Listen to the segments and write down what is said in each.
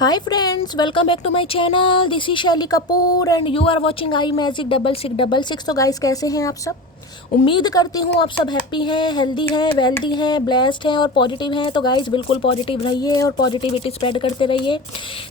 Hi friends, welcome back to my channel. This is शैली Kapoor and you are watching I magic 6666। तो guys कैसे हैं आप सब? उम्मीद करती हूँ आप सब हैप्पी हैं, हेल्दी हैं, वेल्दी हैं, ब्लेस्ड हैं और पॉजिटिव हैं। तो गाइस बिल्कुल पॉजिटिव रहिए और पॉजिटिविटी स्प्रेड करते रहिए।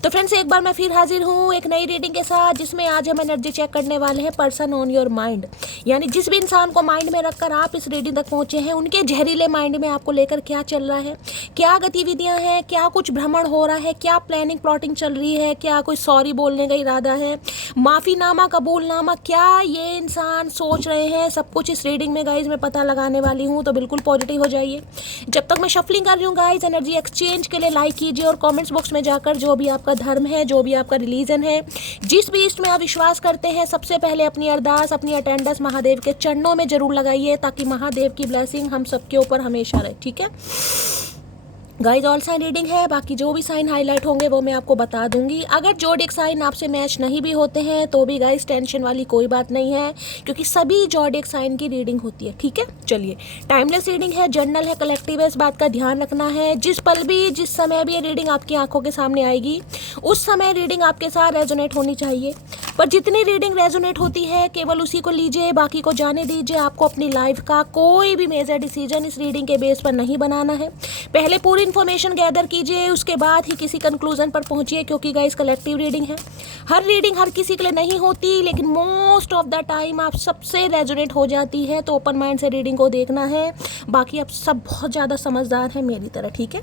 तो फ्रेंड्स एक बार मैं फिर हाजिर हूँ एक नई रीडिंग के साथ, जिसमें आज हम एनर्जी चेक करने वाले हैं पर्सन ऑन योर माइंड। यानी जिस भी इंसान को माइंड में रखकर आप इस रीडिंग तक पहुँचे हैं, उनके जहरीले माइंड में आपको लेकर क्या चल रहा है, क्या गतिविधियाँ हैं, क्या कुछ भ्रमण हो रहा है, क्या प्लानिंग प्लॉटिंग चल रही है, क्या कोई सॉरी बोलने का इरादा है, माफ़ीनामा कबूलनामा क्या ये इंसान सोच रहे हैं, सब कुछ इस रीडिंग में गाइज मैं पता लगाने वाली हूँ। तो बिल्कुल पॉजिटिव हो जाइए। जब तक मैं शफलिंग कर रही हूँ गाइज, एनर्जी एक्सचेंज के लिए लाइक कीजिए और कमेंट्स बॉक्स में जाकर जो भी आपका धर्म है, जो भी आपका रिलीजन है, जिस भी इष्ट में आप विश्वास करते हैं, सबसे पहले अपनी अरदास, अपनी अटेंडेंस महादेव के चरणों में जरूर लगाइए, ताकि महादेव की ब्लेसिंग हम सबके ऊपर हमेशा रहे। ठीक है गाइज, ऑल साइन रीडिंग है, बाकी जो भी साइन हाईलाइट होंगे वो मैं आपको बता दूंगी। अगर जोडिक साइन आपसे मैच नहीं भी होते हैं तो भी गाइज टेंशन वाली कोई बात नहीं है, क्योंकि सभी जोडिक साइन की रीडिंग होती है। ठीक है, चलिए टाइमलेस रीडिंग है, जर्नल है, कलेक्टिव है, इस बात का ध्यान रखना है। जिस पल भी, जिस समय भी ये रीडिंग आपकी आंखों के सामने आएगी, उस समय रीडिंग आपके साथ रेजोनेट होनी चाहिए। पर जितनी रीडिंग रेजोनेट होती है केवल उसी को लीजिए, बाकी को जाने दीजिए। आपको अपनी लाइफ का कोई भी मेजर डिसीजन इस रीडिंग के बेस पर नहीं बनाना है। पहले पूरी इन्फॉर्मेशन गैदर कीजिए, उसके बाद ही किसी कंक्लूजन पर पहुंचिए, क्योंकि गाइस कलेक्टिव रीडिंग है। हर रीडिंग हर किसी के लिए नहीं होती, लेकिन मोस्ट ऑफ द टाइम आप सबसे रेजोनेट हो जाती है। तो ओपन माइंड से रीडिंग को देखना है। बाकी आप सब बहुत ज़्यादा समझदार हैं मेरी तरह। ठीक है,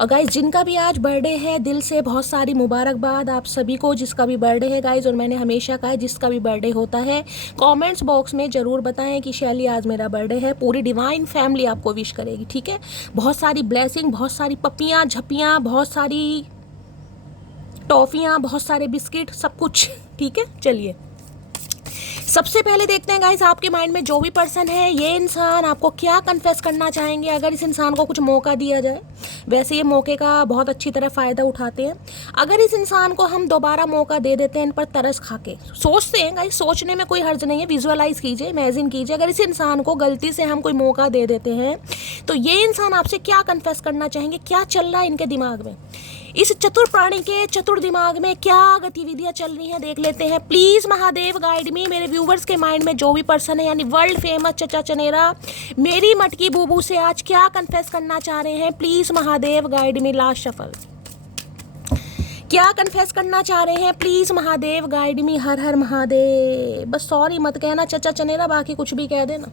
और गाइज जिनका भी आज बर्थडे है, दिल से बहुत सारी मुबारकबाद आप सभी को, जिसका भी बर्थडे है गाइज। और मैंने हमेशा कहा है, जिसका भी बर्थडे होता है कमेंट्स बॉक्स में ज़रूर बताएं कि शैली आज मेरा बर्थडे है। पूरी डिवाइन फैमिली आपको विश करेगी। ठीक है, बहुत सारी ब्लेसिंग, बहुत सारी पप्पियाँ झप्पियाँ, बहुत सारी टॉफ़ियाँ, बहुत सारे बिस्किट, सब कुछ। ठीक है, चलिए सबसे पहले देखते हैं गाइस, आपके माइंड में जो भी पर्सन है, ये इंसान आपको क्या कन्फेस करना चाहेंगे अगर इस इंसान को कुछ मौका दिया जाए। वैसे ये मौके का बहुत अच्छी तरह फ़ायदा उठाते हैं। अगर इस इंसान को हम दोबारा मौका दे देते हैं, इन पर तरस खा के सोचते हैं गाइस, सोचने में कोई हर्ज नहीं है, विजुअलाइज कीजिए, इमेजिन कीजिए। अगर इस इंसान को गलती से हम कोई मौका दे देते हैं, तो ये इंसान आपसे क्या कन्फेस करना चाहेंगे, क्या चल रहा है इनके दिमाग में, इस चतुर प्राणी के चतुर दिमाग में क्या गतिविधियां चल रही हैं, देख लेते हैं। प्लीज़ महादेव गाइड मी। मेरे व्यूवर्स के माइंड में जो भी पर्सन है, यानी वर्ल्ड फेमस चचा चनेरा मेरी मटकी बूबू से आज क्या कन्फेस करना चाह रहे हैं, please Mahadev guide me. Last shuffle, क्या कन्फेस करना चाह रहे हैं, प्लीज़ महादेव गाइड मी। हर हर महादेव। बस सॉरी मत कहना चचा चनेरा, बाकी कुछ भी कह देना।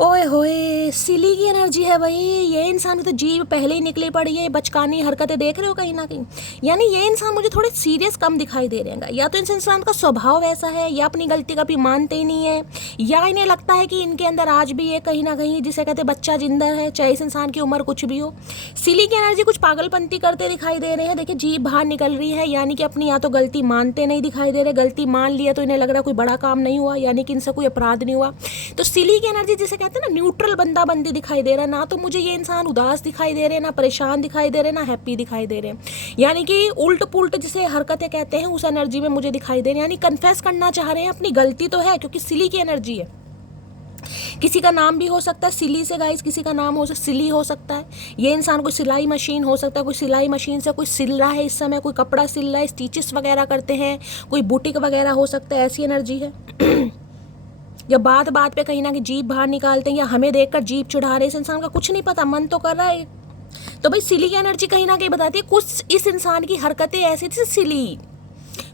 ओए होए, सिली की एनर्जी है भाई। ये इंसान की तो जीभ पहले ही निकली पड़ी है, बचकानी हरकतें देख रहे हो कहीं ना कहीं। यानी ये इंसान मुझे थोड़े सीरियस कम दिखाई दे रहे हैं। या तो इस इंसान का स्वभाव ऐसा है, या अपनी गलती कभी मानते ही नहीं है, या इन्हें लगता है कि इनके अंदर आज भी ये कहीं ना कहीं, जिसे कहते बच्चा जिंदा है, चाहे इस इंसान की उम्र कुछ भी हो। सिली की एनर्जी कुछ पागलपंती करते दिखाई दे रहे हैं। देखिए जीभ बाहर निकल रही है, यानी कि अपनी या तो गलती मानते नहीं दिखाई दे रहे, गलती मान लिया तो इन्हें लग रहा कोई बड़ा काम नहीं हुआ, यानी कि इनसे कोई अपराध नहीं हुआ। तो सिली की एनर्जी जिसे कहते हैं ना, न्यूट्रल बंदा बंदी दिखाई दे रहा है। ना तो मुझे ये इंसान उदास दिखाई दे रहे हैं, ना परेशान दिखाई दे रहे हैं, ना हैप्पी दिखाई दे रहे हैं। यानी कि उल्ट पुल्ट जिसे हरकतें कहते हैं, उस एनर्जी में मुझे दिखाई दे रहे हैं। यानी कन्फेस करना चाह रहे हैं, अपनी गलती तो है, क्योंकि सिली की एनर्जी है। किसी का नाम भी हो सकता है सिली से गाइस, किसी का नाम हो सकता सिली हो सकता है। ये इंसान कोई सिलाई मशीन हो सकता है, कोई सिलाई मशीन से कोई सिल रहा है इस समय, कोई कपड़ा सिल रहा है, स्टिचेस वगैरह करते हैं, कोई बुटीक वगैरह हो सकता है, ऐसी एनर्जी है। या बात बात पे कहीं ना कहीं जीभ बाहर निकालते हैं, या हमें देखकर जीभ चढ़ा रहे। इस इंसान का कुछ नहीं पता, मन तो कर रहा है। तो भाई सिली की एनर्जी कहीं ना कहीं बताती है कुछ इस इंसान की हरकतें ऐसी थी सिली,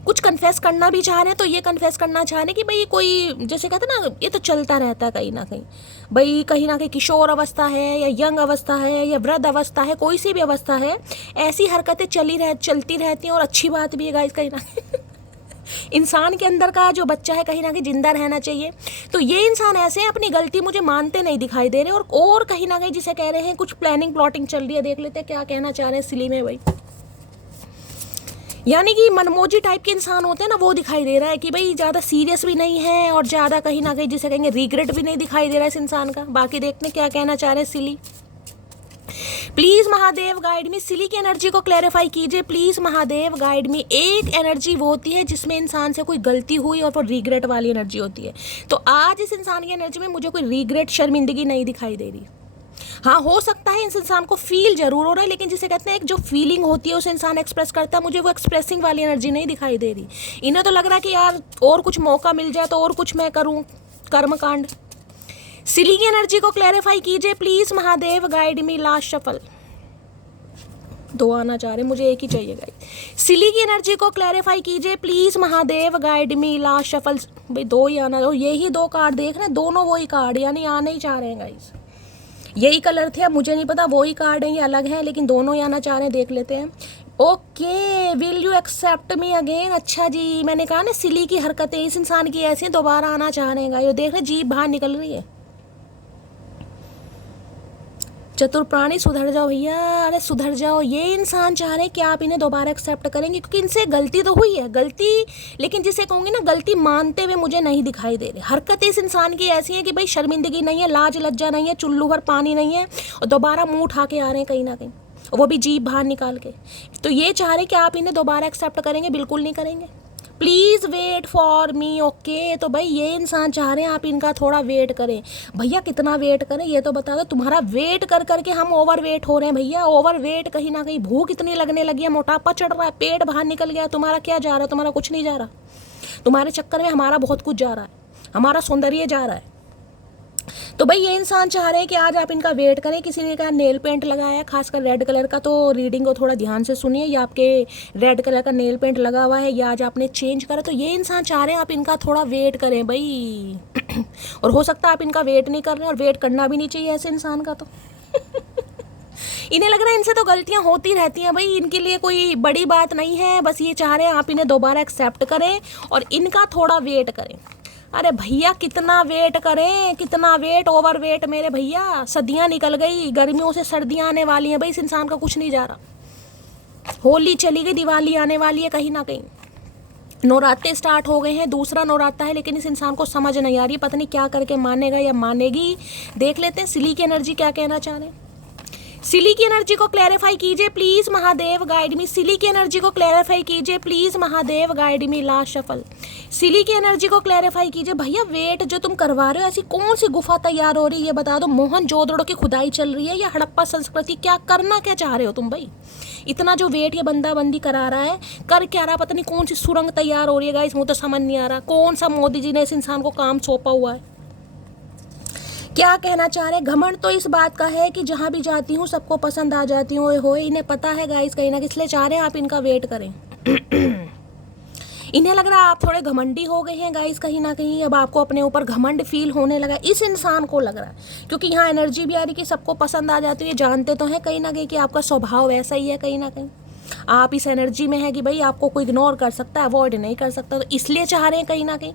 कुछ कन्फेस करना भी चाह रहे हैं। तो ये कन्फेस करना चाह रहे हैं कि भाई कोई, जैसे कहते हैं ना, ये तो चलता रहता है कहीं ना कहीं किशोर अवस्था है, या यंग अवस्था है, या वृद्ध अवस्था है, कोई सी भी अवस्था है, ऐसी हरकतें चलती रहती हैं। और अच्छी बात भी है गाइस, कहीं ना कहीं इंसान के अंदर का जो बच्चा है कहीं ना कहीं जिंदा रहना चाहिए। तो ये इंसान ऐसे हैं, अपनी गलती मुझे मानते नहीं दिखाई दे रहे, और कहीं ना कहीं जिसे कह रहे हैं कुछ प्लानिंग प्लॉटिंग चल रही है। देख लेते हैं क्या कहना चाह रहे हैं सिली में भाई। यानी कि मनमोजी टाइप के इंसान होते हैं ना, वो दिखाई दे रहा है कि भाई ज़्यादा सीरियस भी नहीं है, और ज़्यादा कहीं ना कहीं जिसे कहेंगे रिग्रेट भी नहीं दिखाई दे रहा है इस इंसान का। बाकी देखते हैं क्या कहना चाह रहे हैं silly. Please Mahadev guide me. Silly की एनर्जी को क्लैरिफाई कीजिए प्लीज़ महादेव गाइड मी। एक एनर्जी वो होती है जिसमें इंसान से कोई गलती हुई और वो रिग्रेट वाली एनर्जी होती है। तो आज इस इंसान की एनर्जी में मुझे कोई रिग्रेट, शर्मिंदगी नहीं दिखाई दे रही। हाँ, हो सकता है इस इंसान को फील जरूर हो रहा है, लेकिन जिसे कहते हैं एक जो फीलिंग होती है उसे इंसान एक्सप्रेस करता है, मुझे वो एक्सप्रेसिंग वाली एनर्जी नहीं दिखाई दे रही। इन्हें तो लग रहा है कि यार और कुछ मौका मिल जाए तो और कुछ मैं करूँ, कर्मकांड। सिली की एनर्जी को क्लैरिफाई कीजिए please Mahadev, guide me last shuffle. दो आना चाह रहे, मुझे एक ही चाहिए गाइस। सिली की एनर्जी को क्लैरिफाई कीजिए please Mahadev, guide me last shuffle. भाई दो ही आना, दो यही दो कार्ड देख रहे हैं, दोनों वही कार्ड, यानी आने ही चाह रहे हैं गाइस। यही कलर थे, अब मुझे नहीं पता वही कार्ड है या अलग है, लेकिन दोनों ही आना चाह रहे हैं, देख लेते हैं। Okay, will you accept me again. अच्छा जी, मैंने कहा ना सिली की हरकतें इस इंसान की ऐसी दोबारा आना चाह रहे हैं। ये देख रहे जीभ बाहर निकल रही है। चतुर प्राणी सुधर जाओ भैया, अरे सुधर जाओ। ये इंसान चाह रहे हैं कि आप इन्हें दोबारा एक्सेप्ट करेंगे, क्योंकि इनसे गलती तो हुई है, गलती, लेकिन जिसे कहूँगी ना गलती मानते हुए मुझे नहीं दिखाई दे रही। हरकतें इस इंसान की ऐसी है कि भाई शर्मिंदगी नहीं है, लाज लज्जा नहीं है, चुल्लू भर पानी नहीं है, और दोबारा मुंह उठा के आ रहे हैं कहीं ना कहीं, वो भी जीभ बाहर निकाल के। तो ये चाह रहे हैं कि आप इन्हें दोबारा एक्सेप्ट करेंगे, बिल्कुल नहीं करेंगे। Please wait for me. Okay, तो भाई ये इंसान चाह रहे हैं आप इनका थोड़ा वेट करें। भैया कितना वेट करें ये तो बता दो, तुम्हारा वेट कर करके हम ओवर वेट हो रहे हैं भैया, ओवर वेट। कहीं ना कहीं भूख इतनी लगने लगी है, मोटापा चढ़ रहा है, पेट बाहर निकल गया। तुम्हारा क्या जा रहा है? तुम्हारा कुछ नहीं जा रहा, तुम्हारे चक्कर में हमारा बहुत कुछ जा रहा है, हमारा सौंदर्य जा रहा है। तो भाई ये इंसान चाह रहे हैं कि आज आप इनका वेट करें। किसी ने कहा नेल पेंट लगाया, खासकर रेड कलर का, तो रीडिंग को थोड़ा ध्यान से सुनिए। या आपके रेड कलर का नेल पेंट लगा हुआ है या आज आपने चेंज करा, तो ये इंसान चाह रहे हैं आप इनका थोड़ा वेट करें भाई। और हो सकता है आप इनका वेट नहीं कर रहे हैं, और वेट करना भी नहीं चाहिए ऐसे इंसान का। तो इन्हें लग रहा है इनसे तो गलतियां होती रहती हैं भाई, इनके लिए कोई बड़ी बात नहीं है, बस ये चाह रहे हैं आप इन्हें दोबारा एक्सेप्ट करें और इनका थोड़ा वेट करें। अरे भैया कितना वेट करें, कितना वेट, ओवर वेट मेरे भैया। सदियां निकल गई, गर्मियों से सर्दियां आने वाली हैं भाई, इस इंसान का कुछ नहीं जा रहा। होली चली गई, दिवाली आने वाली है, कहीं ना कहीं नवरात्रे स्टार्ट हो गए हैं, दूसरा नवरात्रा है, लेकिन इस इंसान को समझ नहीं आ रही, पता नहीं क्या करके मानेगा या मानेगी। देख लेते हैं सिली की एनर्जी क्या कहना चाह रहे हैं। सिली की एनर्जी को क्लैरिफाई कीजिए please Mahadev, guide me. Silly की एनर्जी को क्लैरिफाई कीजिए please Mahadev, guide me last shuffle. Silly की एनर्जी को क्लैरिफाई कीजिए। भैया वेट जो तुम करवा रहे हो, ऐसी कौन सी गुफा तैयार हो रही है ये बता दो। मोहनजोदड़ो की खुदाई चल रही है या हड़प्पा संस्कृति, क्या करना क्या चाह रहे हो तुम भाई? इतना जो वेट ये बंदा बंदी करा रहा है, कर क्या रहा, पता नहीं कौन सी सुरंग तैयार हो रही है गाइस, मुझे तो समझ नहीं आ रहा कौन सा मोदी जी ने इस इंसान को काम सौंपा हुआ है। क्या कहना चाह रहे हैं? घमंड तो इस बात का है कि जहाँ भी जाती हूँ सबको पसंद आ जाती हूँ। होए इन्हें पता है गाइस कहीं ना, इसलिए चाह रहे हैं आप इनका वेट करें। इन्हें लग रहा है आप थोड़े घमंडी हो गए हैं गाइस कहीं ना कहीं, अब आपको अपने ऊपर घमंड फील होने लगा, इस इंसान को लग रहा है। क्योंकि यहाँ एनर्जी भी आ रही कि सबको पसंद आ जाती है, जानते तो हैं कहीं ना कहीं कि आपका स्वभाव वैसा ही है, कहीं ना कहीं आप इस एनर्जी में है कि भाई आपको कोई इग्नोर कर सकता है, अवॉइड नहीं कर सकता। तो इसलिए चाह रहे हैं कहीं ना कहीं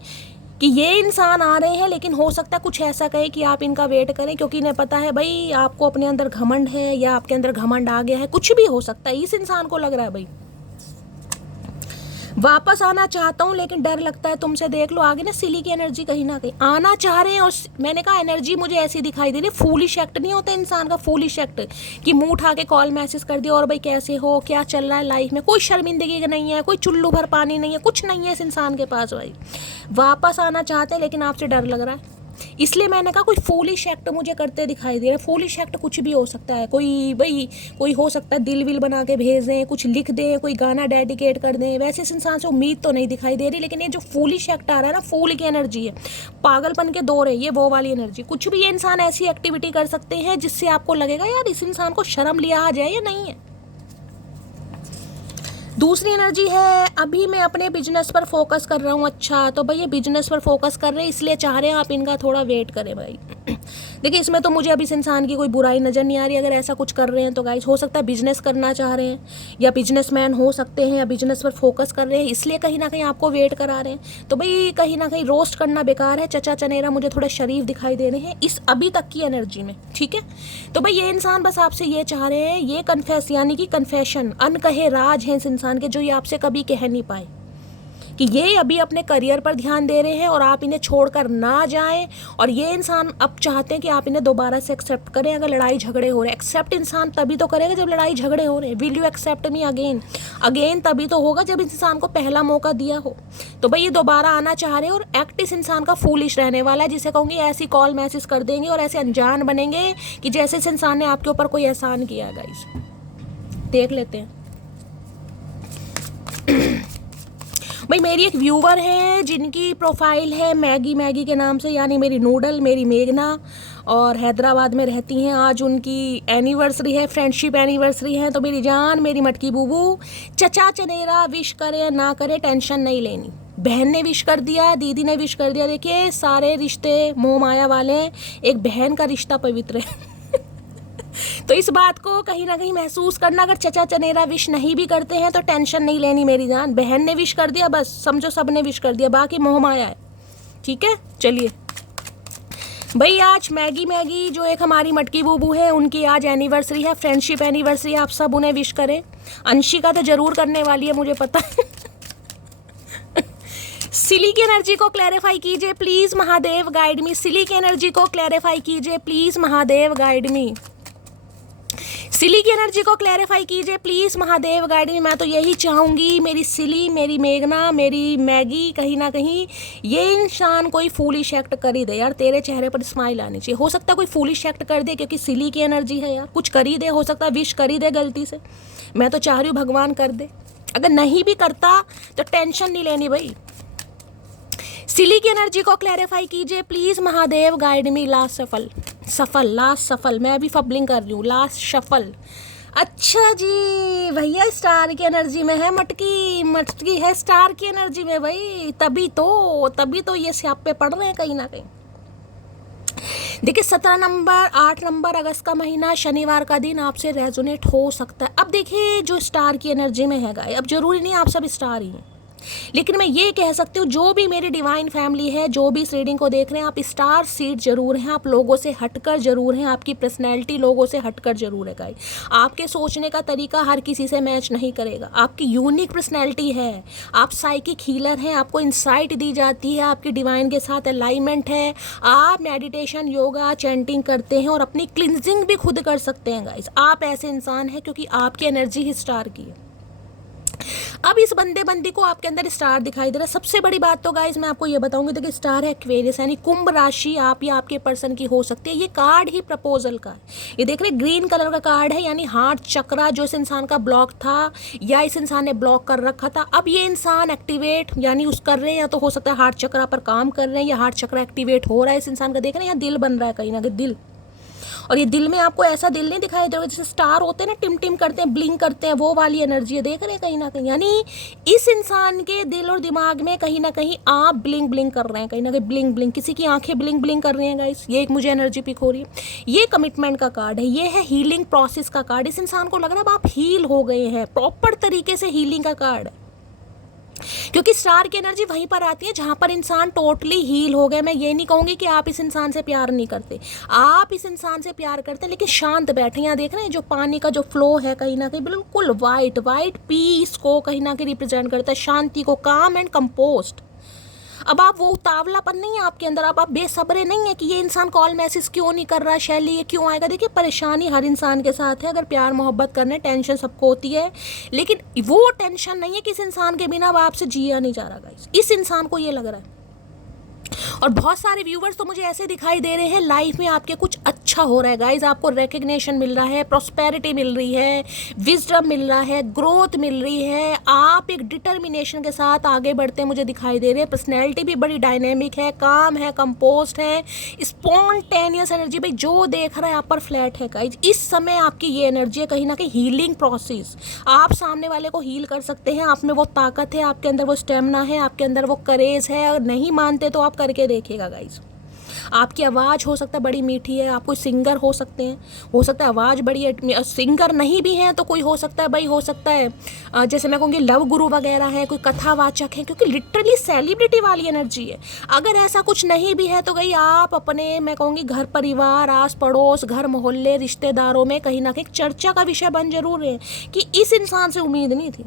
कि ये इंसान आ रहे हैं, लेकिन हो सकता है कुछ ऐसा कहे कि आप इनका वेट करें, क्योंकि इन्हें पता है भाई आपको अपने अंदर घमंड है या आपके अंदर घमंड आ गया है, कुछ भी हो सकता है। इस इंसान को लग रहा है भाई वापस आना चाहता हूँ लेकिन डर लगता है तुमसे। देख लो आगे ना सिली की एनर्जी कहीं ना कहीं आना चाह रहे हैं, और मैंने कहा एनर्जी मुझे ऐसी दिखाई दे रही है। फूलिश एक्ट नहीं होता इंसान का, फूलिश एक्ट कि मुंह उठा के कॉल मैसेज कर दिया और भाई कैसे हो, क्या चल रहा है लाइफ में, कोई शर्मिंदगी नहीं है, कोई चुल्लू भर पानी नहीं है, कुछ नहीं है इस इंसान के पास भाई। वापस आना चाहते हैं लेकिन आपसे डर लग रहा है, इसलिए मैंने कहा कोई फूलिश एक्ट मुझे करते दिखाई दे रहा है। फूलिश एक्ट कुछ भी हो सकता है, कोई भाई कोई हो सकता है दिल विल बना के भेज दें, कुछ लिख दें, कोई गाना डेडिकेट कर दें, वैसे इस इंसान से उम्मीद तो नहीं दिखाई दे रही। लेकिन ये जो फूलिश एक्ट आ रहा है ना, फूल की एनर्जी है, पागलपन के दौर है, ये वो वाली एनर्जी। कुछ भी ये इंसान ऐसी एक्टिविटी कर सकते हैं जिससे आपको लगेगा यार इस इंसान को शर्म लिहाज है या नहीं है। दूसरी एनर्जी है अभी मैं अपने बिजनेस पर फोकस कर रहा हूँ। अच्छा तो भाई ये बिजनेस पर फोकस कर रहे हैं, इसलिए चाह रहे हैं आप इनका थोड़ा वेट करें भाई। देखिए इसमें तो मुझे अभी इस इंसान की कोई बुराई नज़र नहीं आ रही। अगर ऐसा कुछ कर रहे हैं तो गाइस हो सकता है बिजनेस करना चाह रहे हैं, या बिजनेसमैन हो सकते हैं, या बिजनेस पर फोकस कर रहे हैं, इसलिए कहीं ना कहीं आपको वेट करा रहे हैं। तो भाई कहीं ना कहीं रोस्ट करना बेकार है, चचा चनेरा मुझे थोड़े शरीफ दिखाई दे रहे हैं इस अभी तक की एनर्जी में, ठीक है। तो भाई ये इंसान बस आपसे ये चाह रहे हैं, ये कन्फेस यानी कि कन्फेशन, अनकहे राज हैं इस इंसान के जो ये आपसे कभी कह नहीं पाए, कि ये अभी अपने करियर पर ध्यान दे रहे हैं और आप इन्हें छोड़कर ना जाएं, और ये इंसान अब चाहते हैं कि आप इन्हें दोबारा से एक्सेप्ट करें अगर लड़ाई झगड़े हो रहे हैं। एक्सेप्ट इंसान तभी तो करेगा जब लड़ाई झगड़े हो रहे हैं। Will you accept me again? Again तभी तो होगा जब इंसान को पहला मौका दिया हो। तो भाई ये दोबारा आना चाह रहे हैं और एक्ट इस इंसान का फूलिश रहने वाला है, जिसे कहूँगी ऐसी कॉल मैसेज कर देंगे और ऐसे अनजान बनेंगे कि जैसे इस इंसान ने आपके ऊपर कोई एहसान किया है। गाइस देख लेते हैं। भाई मेरी एक व्यूवर है जिनकी प्रोफाइल है मैगी के नाम से, यानी मेरी नूडल, मेरी मेघना, और हैदराबाद में रहती हैं। आज उनकी एनिवर्सरी है, फ्रेंडशिप एनिवर्सरी है। तो मेरी जान, मेरी मटकी बूबू, चचा चनेरा विश करे ना करे टेंशन नहीं लेनी। बहन ने विश कर दिया, दीदी ने विश कर दिया। देखिए सारे रिश्ते मोह माया वाले हैं, एक बहन का रिश्ता पवित्र है। तो इस बात को कहीं ना कहीं महसूस करना। अगर चचा चनेरा विश नहीं भी करते हैं तो टेंशन नहीं लेनी मेरी जान। बहन ने विश कर दिया, बस समझो सब ने विश कर दिया, बाकी मोह माया है। ठीक है, चलिए भाई। आज मैगी जो एक हमारी मटकी बूबू है, उनकी आज एनिवर्सरी है, फ्रेंडशिप एनिवर्सरी। आप सब उन्हें विश करें। अंशिका तो जरूर करने वाली है, मुझे पता है। सिली की एनर्जी को क्लैरिफाई कीजिए please, Mahadev guide me. Silly की एनर्जी को क्लैरिफाई कीजिए please, Mahadev guide me. Silly की एनर्जी को क्लैरिफाई कीजिए प्लीज, महादेव गाइड मी। मैं तो यही चाहूँगी मेरी सिली, मेरी मेघना, मेरी मैगी, कहीं ना कहीं ये इंसान कोई फूलिश एक्ट कर ही दे यार। तेरे चेहरे पर स्माइल आनी चाहिए। हो सकता है कोई फूलिश एक्ट कर दे, क्योंकि सिली की एनर्जी है यार, कुछ कर ही दे। हो सकता है विश कर ही दे गलती से। मैं तो चाह रही हूँ भगवान कर दे। अगर नहीं भी करता तो टेंशन नहीं लेनी भाई। सिली की एनर्जी को क्लैरिफाई कीजिए please, Mahadev guide me. Last सफल। मैं अभी फबलिंग कर रही हूँ। Last shuffle. अच्छा जी भैया, स्टार की एनर्जी में है मटकी है स्टार की एनर्जी में भाई। तभी तो ये स्यापे पड़ रहे हैं कहीं ना कहीं। देखिए 17 नंबर 8 नंबर अगस्त का महीना, शनिवार का दिन आपसे रेजोनेट हो सकता है। अब देखिए जो स्टार की एनर्जी में है गाइस, अब जरूरी नहीं आप सब स्टार ही हैं, लेकिन मैं ये कह सकती हूँ जो भी मेरी डिवाइन फैमिली है, जो भी इस रीडिंग को देख रहे हैं, आप स्टार सीड जरूर हैं। आप लोगों से हटकर जरूर हैं। आपकी पर्सनैलिटी लोगों से हटकर जरूर है गाइस। आपके सोचने का तरीका हर किसी से मैच नहीं करेगा। आपकी यूनिक पर्सनैलिटी है। आप साइकिक हीलर हैं। आपको इंसाइट दी जाती है। आपकी डिवाइन के साथ अलाइनमेंट है। आप मेडिटेशन, योगा, चैंटिंग करते हैं और अपनी क्लिनजिंग भी खुद कर सकते हैं गाइस। आप ऐसे इंसान हैं क्योंकि आपकी एनर्जी ही स्टार की है। अब इस बंदी को आपके अंदर स्टार दिखाई दे रहा है। सबसे बड़ी बात तो गाइज मैं आपको ये बताऊंगी, देखिए स्टार है एक्वेरियस, यानी कुंभ राशि आप या आपके पर्सन की हो सकती है। ये कार्ड ही प्रपोजल का है। ये देख रहे ग्रीन कलर का कार्ड है, यानी हार्ट चक्रा जो इस इंसान का ब्लॉक था या इस इंसान ने ब्लॉक कर रखा था, अब ये इंसान एक्टिवेट यानी उस कर रहे हैं, या तो हो सकता है हार्ट चक्रा पर काम कर रहे हैं या हार्ट चक्रा एक्टिवेट हो रहा है इस इंसान का। देख रहे हैं यहाँ दिल बन रहा है कहीं ना कहीं दिल, और ये दिल में आपको ऐसा दिल नहीं दिखाई देगा जैसे स्टार होते हैं ना, टिम टिम करते हैं, ब्लिंक करते हैं, वो वाली एनर्जी है। देख रहे हैं कहीं ना कहीं, यानी इस इंसान के दिल और दिमाग में कहीं ना कहीं आप ब्लिंक ब्लिंक कर रहे हैं, कहीं ना कहीं ब्लिंक ब्लिंक, किसी की आंखें ब्लिंक ब्लिंक कर रही हैं गाइस। ये एक मुझे एनर्जी पिक हो रही है। ये कमिटमेंट का कार्ड है, ये है हीलिंग प्रोसेस का कार्ड। इस इंसान को लग रहा है अब आप हील हो गए हैं, प्रॉपर तरीके से हीलिंग का कार्ड है, क्योंकि स्टार की एनर्जी वहीं पर आती है जहां पर इंसान टोटली हील हो गया। मैं ये नहीं कहूंगी कि आप इस इंसान से प्यार नहीं करते, आप इस इंसान से प्यार करते हैं, लेकिन शांत बैठे। यहाँ देख रहे हैं जो पानी का जो फ्लो है कहीं ना कहीं बिल्कुल वाइट पीस को कहीं ना कहीं रिप्रेजेंट करता है, शांति को, काम एंड कंपोस्ट। अब आप वो उतावलापन नहीं है आपके अंदर, आप बेसब्रे नहीं है कि ये इंसान कॉल मैसेज क्यों नहीं कर रहा, शैली ये क्यों आएगा। देखिए परेशानी हर इंसान के साथ है, अगर प्यार मोहब्बत करने टेंशन सबको होती है, लेकिन वो टेंशन नहीं है कि इस इंसान के बिना अब आपसे जिया नहीं जा रहा गाइस। इस इंसान को ये लग रहा है। और बहुत सारे व्यूवर्स तो मुझे ऐसे दिखाई दे रहे हैं लाइफ में आपके कुछ अच्छा हो रहा है गाइज, आपको रिकग्निशन मिल रहा है, प्रॉस्पेरिटी मिल रही है, विजडम मिल रहा है, ग्रोथ मिल रही है। आप एक डिटर्मिनेशन के साथ आगे बढ़ते मुझे दिखाई दे रहे हैं। पर्सनैलिटी भी बड़ी डायनेमिक है, काम है, कंपोस्ट है, स्पॉन्टेनियस एनर्जी। भाई जो देख रहा है आप पर फ्लैट है गाइज। इस समय आपकी ये एनर्जी है कहीं ना कहीं हीलिंग प्रोसेस। आप सामने वाले को हील कर सकते हैं, आप में वो ताकत है, आपके अंदर वो स्टेमिना है, आपके अंदर वो करेज है। अगर नहीं मानते तो आप करके देखिएगा गाइज। आपकी आवाज़ हो सकता है बड़ी मीठी है, आप कोई सिंगर हो सकते हैं, हो सकता है आवाज़ बड़ी, सिंगर नहीं भी हैं तो कोई हो सकता है भाई, हो सकता है जैसे मैं कहूँगी लव गुरु वगैरह है, कोई कथावाचक है, क्योंकि लिटरली सेलिब्रिटी वाली एनर्जी है। अगर ऐसा कुछ नहीं भी है तो भाई आप अपने मैं कहूँगी घर परिवार, आस पड़ोस, घर मोहल्ले, रिश्तेदारों में कहीं ना कहीं चर्चा का विषय बन जरूर है कि इस इंसान से उम्मीद नहीं थी,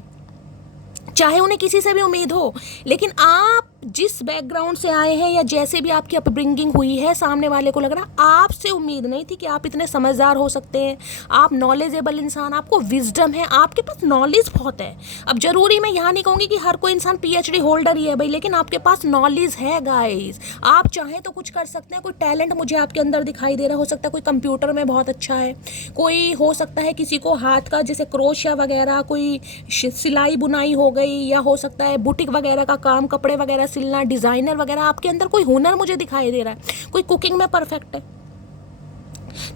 चाहे उन्हें किसी से भी उम्मीद हो, लेकिन आप जिस बैकग्राउंड से आए हैं या जैसे भी आपकी अपब्रिंगिंग हुई है, सामने वाले को लग रहा आपसे उम्मीद नहीं थी कि आप इतने समझदार हो सकते हैं, आप नॉलेजेबल इंसान, आपको विजडम है, आपके पास नॉलेज बहुत है। अब जरूरी मैं यहाँ नहीं कहूँगी कि हर कोई इंसान पीएचडी होल्डर ही है भाई, लेकिन आपके पास नॉलेज है गाइस, आप चाहें तो कुछ कर सकते हैं। कोई टैलेंट मुझे आपके अंदर दिखाई दे रहा, हो सकता है कोई कंप्यूटर में बहुत अच्छा है, कोई हो सकता है किसी को हाथ का जैसे क्रोशिया वगैरह, कोई सिलाई बुनाई हो गई, या हो सकता है बुटीक वगैरह का काम, कपड़े वगैरह सिलना, डिज़ाइनर वगैरह, आपके अंदर कोई हुनर मुझे दिखाई दे रहा है, कोई कुकिंग में परफेक्ट है।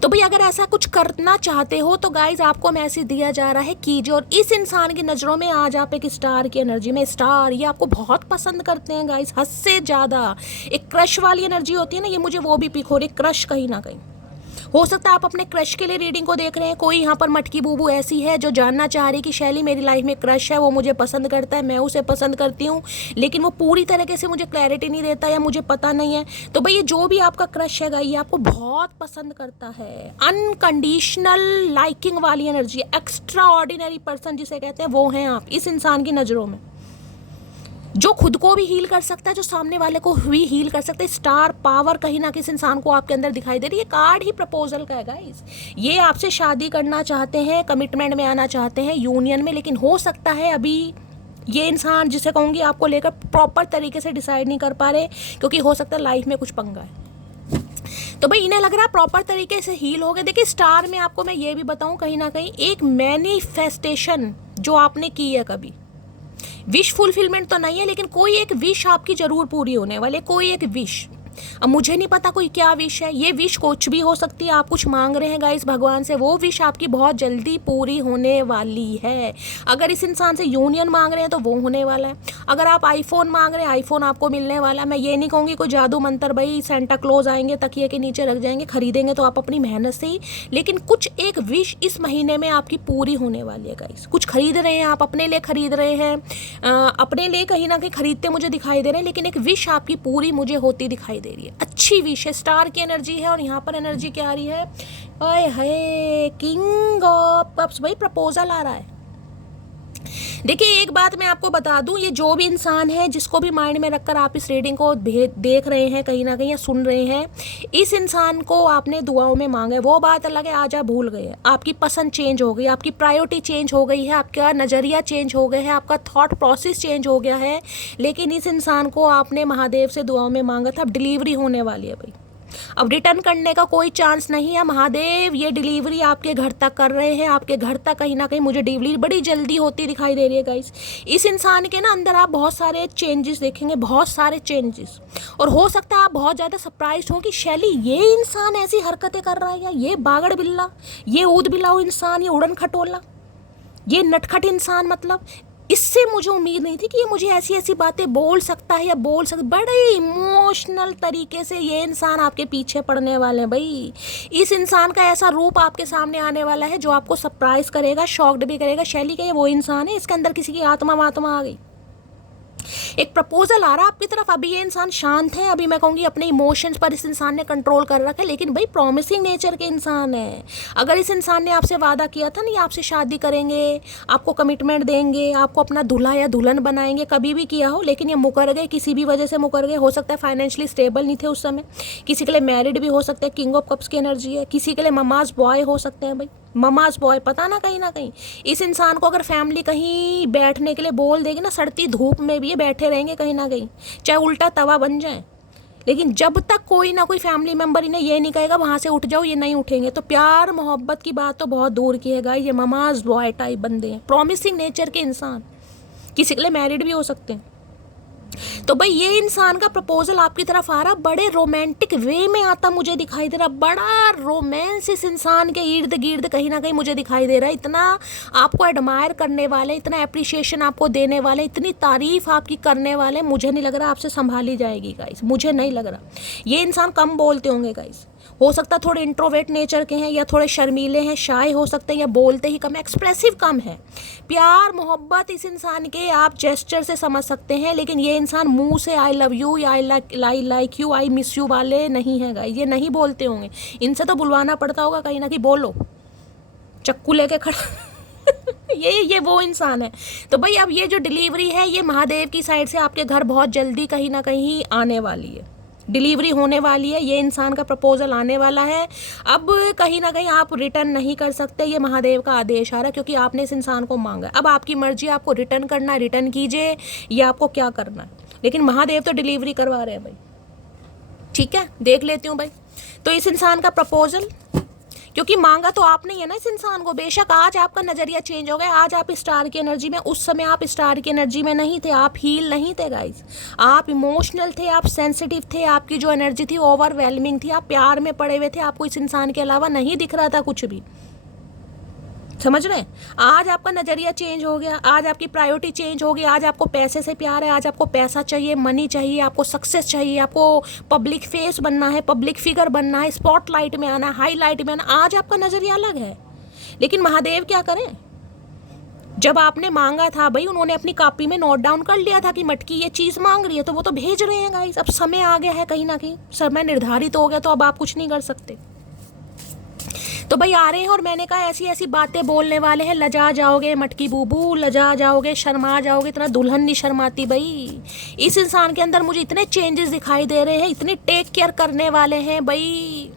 तो भाई अगर ऐसा कुछ करना चाहते हो तो गाइज आपको मैसेज दिया जा रहा है कीजिए। और इस इंसान की नज़रों में आज आप एक स्टार की एनर्जी में, स्टार ये आपको बहुत पसंद करते हैं गाइज, हद से ज़्यादा। एक क्रश वाली एनर्जी होती है ना, ये मुझे वो भी पिक हो रही, क्रश कहीं ना कहीं। हो सकता है आप अपने क्रश के लिए रीडिंग को देख रहे हैं, कोई यहाँ पर मटकी बूबू ऐसी है जो जानना चाह रही कि शैली मेरी लाइफ में क्रश है, वो मुझे पसंद करता है, मैं उसे पसंद करती हूँ, लेकिन वो पूरी तरीके से मुझे क्लैरिटी नहीं देता या मुझे पता नहीं है। तो भाई ये जो भी आपका क्रश है ये आपको बहुत पसंद करता है, अनकंडीशनल लाइकिंग वाली एनर्जी, एक्स्ट्रा ऑर्डिनरी पर्सन जिसे कहते हैं वो हैं आप इस इंसान की नज़रों में, जो खुद को भी हील कर सकता है, जो सामने वाले को भी हील कर सकता है। स्टार पावर कहीं ना किसी इंसान को आपके अंदर दिखाई दे रही है। कार्ड ही प्रपोजल का है गाइस, ये आपसे शादी करना चाहते हैं, कमिटमेंट में आना चाहते हैं, यूनियन में, लेकिन हो सकता है अभी ये इंसान जिसे कहूँगी आपको लेकर प्रॉपर तरीके से डिसाइड नहीं कर पा रहे, क्योंकि हो सकता है लाइफ में कुछ पंगा है। तो भाई इन्हें लग रहा है प्रॉपर तरीके से हील हो गए। देखिए स्टार में आपको मैं ये भी बताऊँ, कहीं ना कहीं एक मैनिफेस्टेशन जो आपने की है कभी, विश फुलफिलमेंट तो नहीं है, लेकिन कोई एक विश आपकी जरूर पूरी होने वाली, कोई एक विश। अब मुझे नहीं पता कोई क्या विश है, ये विश कुछ भी हो सकती है। आप कुछ मांग रहे हैं गाइस भगवान से, वो विश आपकी बहुत जल्दी पूरी होने वाली है। अगर इस इंसान से यूनियन मांग रहे हैं तो वो होने वाला है। अगर आप आईफोन मांग रहे हैं, आईफोन आपको मिलने वाला है। मैं ये नहीं कहूँगी कोई जादू मंत्र भाई सेंटा क्लॉज आएंगे तकिए के नीचे रख जाएंगे, खरीदेंगे तो आप अपनी मेहनत से ही, लेकिन कुछ एक विश इस महीने में आपकी पूरी होने वाली है गाइस। कुछ खरीद रहे हैं आप, अपने लिए खरीद रहे हैं, अपने लिए कहीं ना कहीं खरीदते मुझे दिखाई दे रहे हैं, लेकिन एक विश आपकी पूरी मुझे होती दिखाई दे रही है। अच्छी विश है, स्टार की एनर्जी है। और यहाँ पर एनर्जी क्या आ रही है, ओए है किंग ऑफ कप्स, भाई प्रपोजल आ रहा है। देखिए एक बात मैं आपको बता दूं, ये जो भी इंसान है जिसको भी माइंड में रखकर आप इस रीडिंग को देख रहे हैं कहीं ना कहीं या सुन रहे हैं, इस इंसान को आपने दुआओं में मांगा है, वो बात अलग है, आज आप भूल गए, आपकी पसंद चेंज हो गई, आपकी प्रायोरिटी चेंज हो गई है, आपका नज़रिया चेंज हो गया है, आपका थॉट प्रोसेस चेंज हो गया है, लेकिन इस इंसान को आपने महादेव से दुआओं में मांगा था। अब डिलीवरी होने वाली है भाई, अब रिटर्न करने का कोई चांस नहीं है। महादेव ये डिलीवरी आपके घर तक कर रहे हैं, आपके घर तक कहीं ना कहीं मुझे डिलीवरी बड़ी जल्दी होती दिखाई दे रही है गाइस। इस इंसान के ना अंदर आप बहुत सारे चेंजेस देखेंगे, बहुत सारे चेंजेस, और हो सकता है आप बहुत ज़्यादा सरप्राइज हो कि शैली ये इंसान ऐसी हरकतें कर रहा है, या ये बागड़ बिल्ला, ये ऊद बिलाऊ इंसान, ये उड़न खटोला, ये नटखट इंसान, मतलब इससे मुझे उम्मीद नहीं थी कि ये मुझे ऐसी ऐसी बातें बोल सकता है या बोल सकता। बड़े इमोशनल तरीके से ये इंसान आपके पीछे पड़ने वाले हैं भाई। इस इंसान का ऐसा रूप आपके सामने आने वाला है जो आपको सरप्राइज करेगा, शॉक्ड भी करेगा। शैली का ये वो इंसान है, इसके अंदर किसी की आत्मा वात्मा आ गई। एक प्रपोजल आ रहा है आपकी तरफ। अभी ये इंसान शांत है, अभी मैं कहूँगी अपने इमोशंस पर इस इंसान ने कंट्रोल कर रखा है, लेकिन भाई प्रॉमिसिंग नेचर के इंसान है। अगर इस इंसान ने आपसे वादा किया था ना, ये आपसे शादी करेंगे, आपको कमिटमेंट देंगे, आपको अपना दूल्हा या दुल्हन बनाएंगे, कभी भी किया हो, लेकिन ये मुकर गए, किसी भी वजह से मुकर गए। हो सकता है फाइनेंशियली स्टेबल नहीं थे उस समय, किसी के लिए मैरिड भी हो सकते हैं, किंग ऑफ कप्स की एनर्जी है, किसी के लिए ममाज बॉय हो सकते हैं भाई, ममाज बॉय, पता ना कहीं इस इंसान को अगर फैमिली कहीं बैठने के लिए बोल देगी ना, सड़ती धूप में भी ये बैठे रहेंगे कहीं ना कहीं, चाहे उल्टा तवा बन जाए, लेकिन जब तक कोई ना कोई फैमिली मेम्बर इन्हें ये नहीं कहेगा वहाँ से उठ जाओ, ये नहीं उठेंगे। तो प्यार मोहब्बत की बात तो बहुत दूर की है गाइस, ये ममाज बॉय टाइप बंदे हैं, प्रॉमिसिंग नेचर के इंसान, किसी के लिए मैरिड भी हो सकते हैं। तो भाई ये इंसान का प्रपोजल आपकी तरफ आ रहा, बड़े रोमांटिक वे में आता मुझे दिखाई दे रहा, बड़ा रोमांस इस इंसान के इर्द गिर्द कहीं ना कहीं मुझे दिखाई दे रहा है। इतना आपको एडमायर करने वाले, इतना अप्रिशिएशन आपको देने वाले, इतनी तारीफ आपकी करने वाले, मुझे नहीं लग रहा आपसे संभाली जाएगी गाइस, मुझे नहीं लग रहा। ये इंसान कम बोलते होंगे गाइस, हो सकता है थोड़े इंट्रोवर्ट नेचर के हैं, या थोड़े शर्मीले हैं, शाय हो सकते हैं, या बोलते ही कम, एक्सप्रेसिव कम है। प्यार मोहब्बत इस इंसान के आप जेस्चर से समझ सकते हैं, लेकिन ये इंसान मुंह से आई लव यू या I like you, I miss you वाले नहीं है गाइस, ये नहीं बोलते होंगे। इनसे तो बुलवाना पड़ता होगा कहीं ना कहीं, बोलो, चक्कू लेके खड़ा ये वो इंसान है। तो भाई अब ये जो डिलीवरी है ये महादेव की साइड से आपके घर बहुत जल्दी कहीं ना कहीं आने वाली है, डिलीवरी होने वाली है, ये इंसान का प्रपोजल आने वाला है। अब कहीं ना कहीं आप रिटर्न नहीं कर सकते, ये महादेव का आदेश आ रहा है क्योंकि आपने इस इंसान को मांगा। अब आपकी मर्जी, आपको रिटर्न करना है रिटर्न कीजिए या आपको क्या करना है, लेकिन महादेव तो डिलीवरी करवा रहे हैं भाई। ठीक है, देख लेती हूँ भाई। तो इस इंसान का प्रपोजल, क्योंकि मांगा तो आपने ही है ना इस इंसान को। बेशक आज आपका नज़रिया चेंज हो गया, आज आप स्टार की एनर्जी में, उस समय आप स्टार की एनर्जी में नहीं थे, आप हील नहीं थे गाइस, आप इमोशनल थे, आप सेंसिटिव थे, आपकी जो एनर्जी थी ओवरवेलमिंग थी, आप प्यार में पड़े हुए थे, आपको इस इंसान के अलावा नहीं दिख रहा था कुछ भी। समझ रहे हैं? आज आपका नज़रिया चेंज हो गया, आज आपकी प्रायोरिटी चेंज हो गई, आज आपको पैसे से प्यार है, आज आपको पैसा चाहिए, मनी चाहिए, आपको सक्सेस चाहिए, आपको पब्लिक फेस बनना है, पब्लिक फिगर बनना है, स्पॉटलाइट में आना है, हाईलाइट में आना। आज आपका नज़रिया अलग है। लेकिन महादेव क्या करें, जब आपने मांगा था भाई, उन्होंने अपनी कॉपी में नोट डाउन कर लिया था कि मटकी ये चीज़ मांग रही है, तो वो तो भेज रहे हैं गाइस। अब समय आ गया है, कहीं ना कहीं समय निर्धारित हो गया, तो अब आप कुछ नहीं कर सकते। तो भाई आ रहे हैं और मैंने कहा ऐसी ऐसी बातें बोलने वाले हैं, लजा जाओगे मटकी बूबू, लजा जाओगे, शर्मा जाओगे। इतना दुल्हन नहीं शर्माती भाई। इस इंसान के अंदर मुझे इतने चेंजेस दिखाई दे रहे हैं, इतनी टेक केयर करने वाले हैं भाई,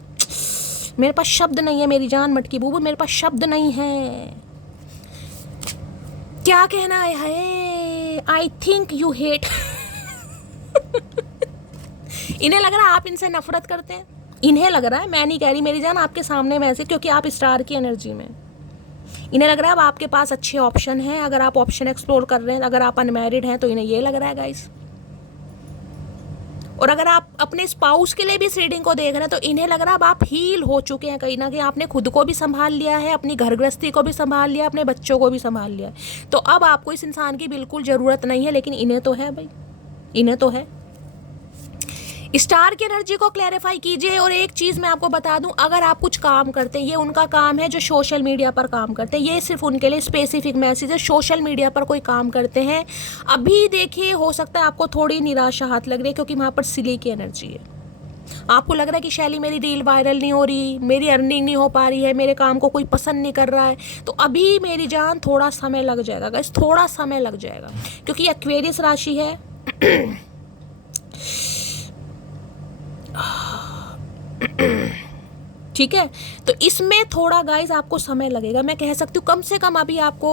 मेरे पास शब्द नहीं है मेरी जान मटकी बूबू, मेरे पास शब्द नहीं है, क्या कहना है। आई थिंक यू हेट इन्हें लग रहा है आप इनसे नफरत करते हैं, इन्हें लग रहा है, मैं नहीं कह रही मेरी जान, आपके सामने में ऐसे, क्योंकि आप स्टार की एनर्जी में, इन्हें लग रहा है अब आपके पास अच्छे ऑप्शन हैं। अगर आप ऑप्शन एक्सप्लोर कर रहे हैं, अगर आप अनमैरिड हैं तो इन्हें ये लग रहा है गाइस। और अगर आप अपने स्पाउस के लिए भी इस रीडिंग को देख रहे हैं तो इन्हें लग रहा है अब आप हील हो चुके हैं, कहीं ना कहीं आपने खुद को भी संभाल लिया है, अपनी घर गृहस्थी को भी संभाल लिया, अपने बच्चों को भी संभाल लिया है। तो अब आपको इस इंसान की बिल्कुल ज़रूरत नहीं है, लेकिन इन्हें तो है भाई, इन्हें तो है। स्टार की एनर्जी को क्लैरिफाई कीजिए। और एक चीज़ मैं आपको बता दूं, अगर आप कुछ काम करते हैं, ये उनका काम है जो सोशल मीडिया पर काम करते हैं, ये सिर्फ उनके लिए स्पेसिफिक मैसेज है। सोशल मीडिया पर कोई काम करते हैं, अभी देखिए हो सकता है आपको थोड़ी निराशा हाथ लग रही है, क्योंकि वहाँ पर सिली की एनर्जी है। आपको लग रहा है कि शैली मेरी रील वायरल नहीं हो रही, मेरी अर्निंग नहीं हो पा रही है, मेरे काम को कोई पसंद नहीं कर रहा है। तो अभी मेरी जान थोड़ा समय लग जाएगा गाइस, थोड़ा समय लग जाएगा, क्योंकि एक्वेरियस राशि है ठीक है। तो इसमें थोड़ा गाइस आपको समय लगेगा, मैं कह सकती हूँ कम से कम अभी आपको,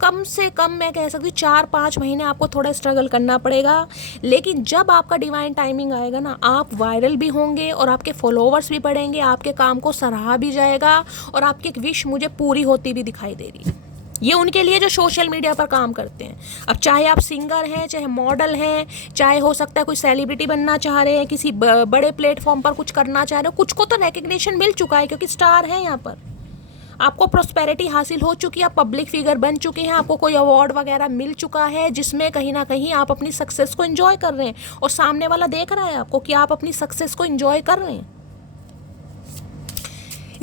कम से कम मैं कह सकती हूँ 4-5 महीने आपको थोड़ा स्ट्रगल करना पड़ेगा। लेकिन जब आपका डिवाइन टाइमिंग आएगा ना, आप वायरल भी होंगे और आपके फॉलोवर्स भी बढ़ेंगे, आपके काम को सराहा भी जाएगा, और आपकी एक विश मुझे पूरी होती भी दिखाई दे रही है। ये उनके लिए जो सोशल मीडिया पर काम करते हैं। अब चाहे आप सिंगर हैं, चाहे मॉडल हैं, चाहे हो सकता है कोई सेलिब्रिटी बनना चाह रहे हैं, किसी बड़े प्लेटफॉर्म पर कुछ करना चाह रहे हो, कुछ को तो रिकग्निशन मिल चुका है क्योंकि स्टार है यहाँ पर, आपको प्रॉस्पेरिटी हासिल हो चुकी है, आप पब्लिक फिगर बन चुके हैं, आपको कोई अवार्ड वगैरह मिल चुका है, जिसमें कहीं ना कहीं आप अपनी सक्सेस को एंजॉय कर रहे हैं, और सामने वाला देख रहा है आपको कि आप अपनी सक्सेस को एंजॉय कर रहे हैं।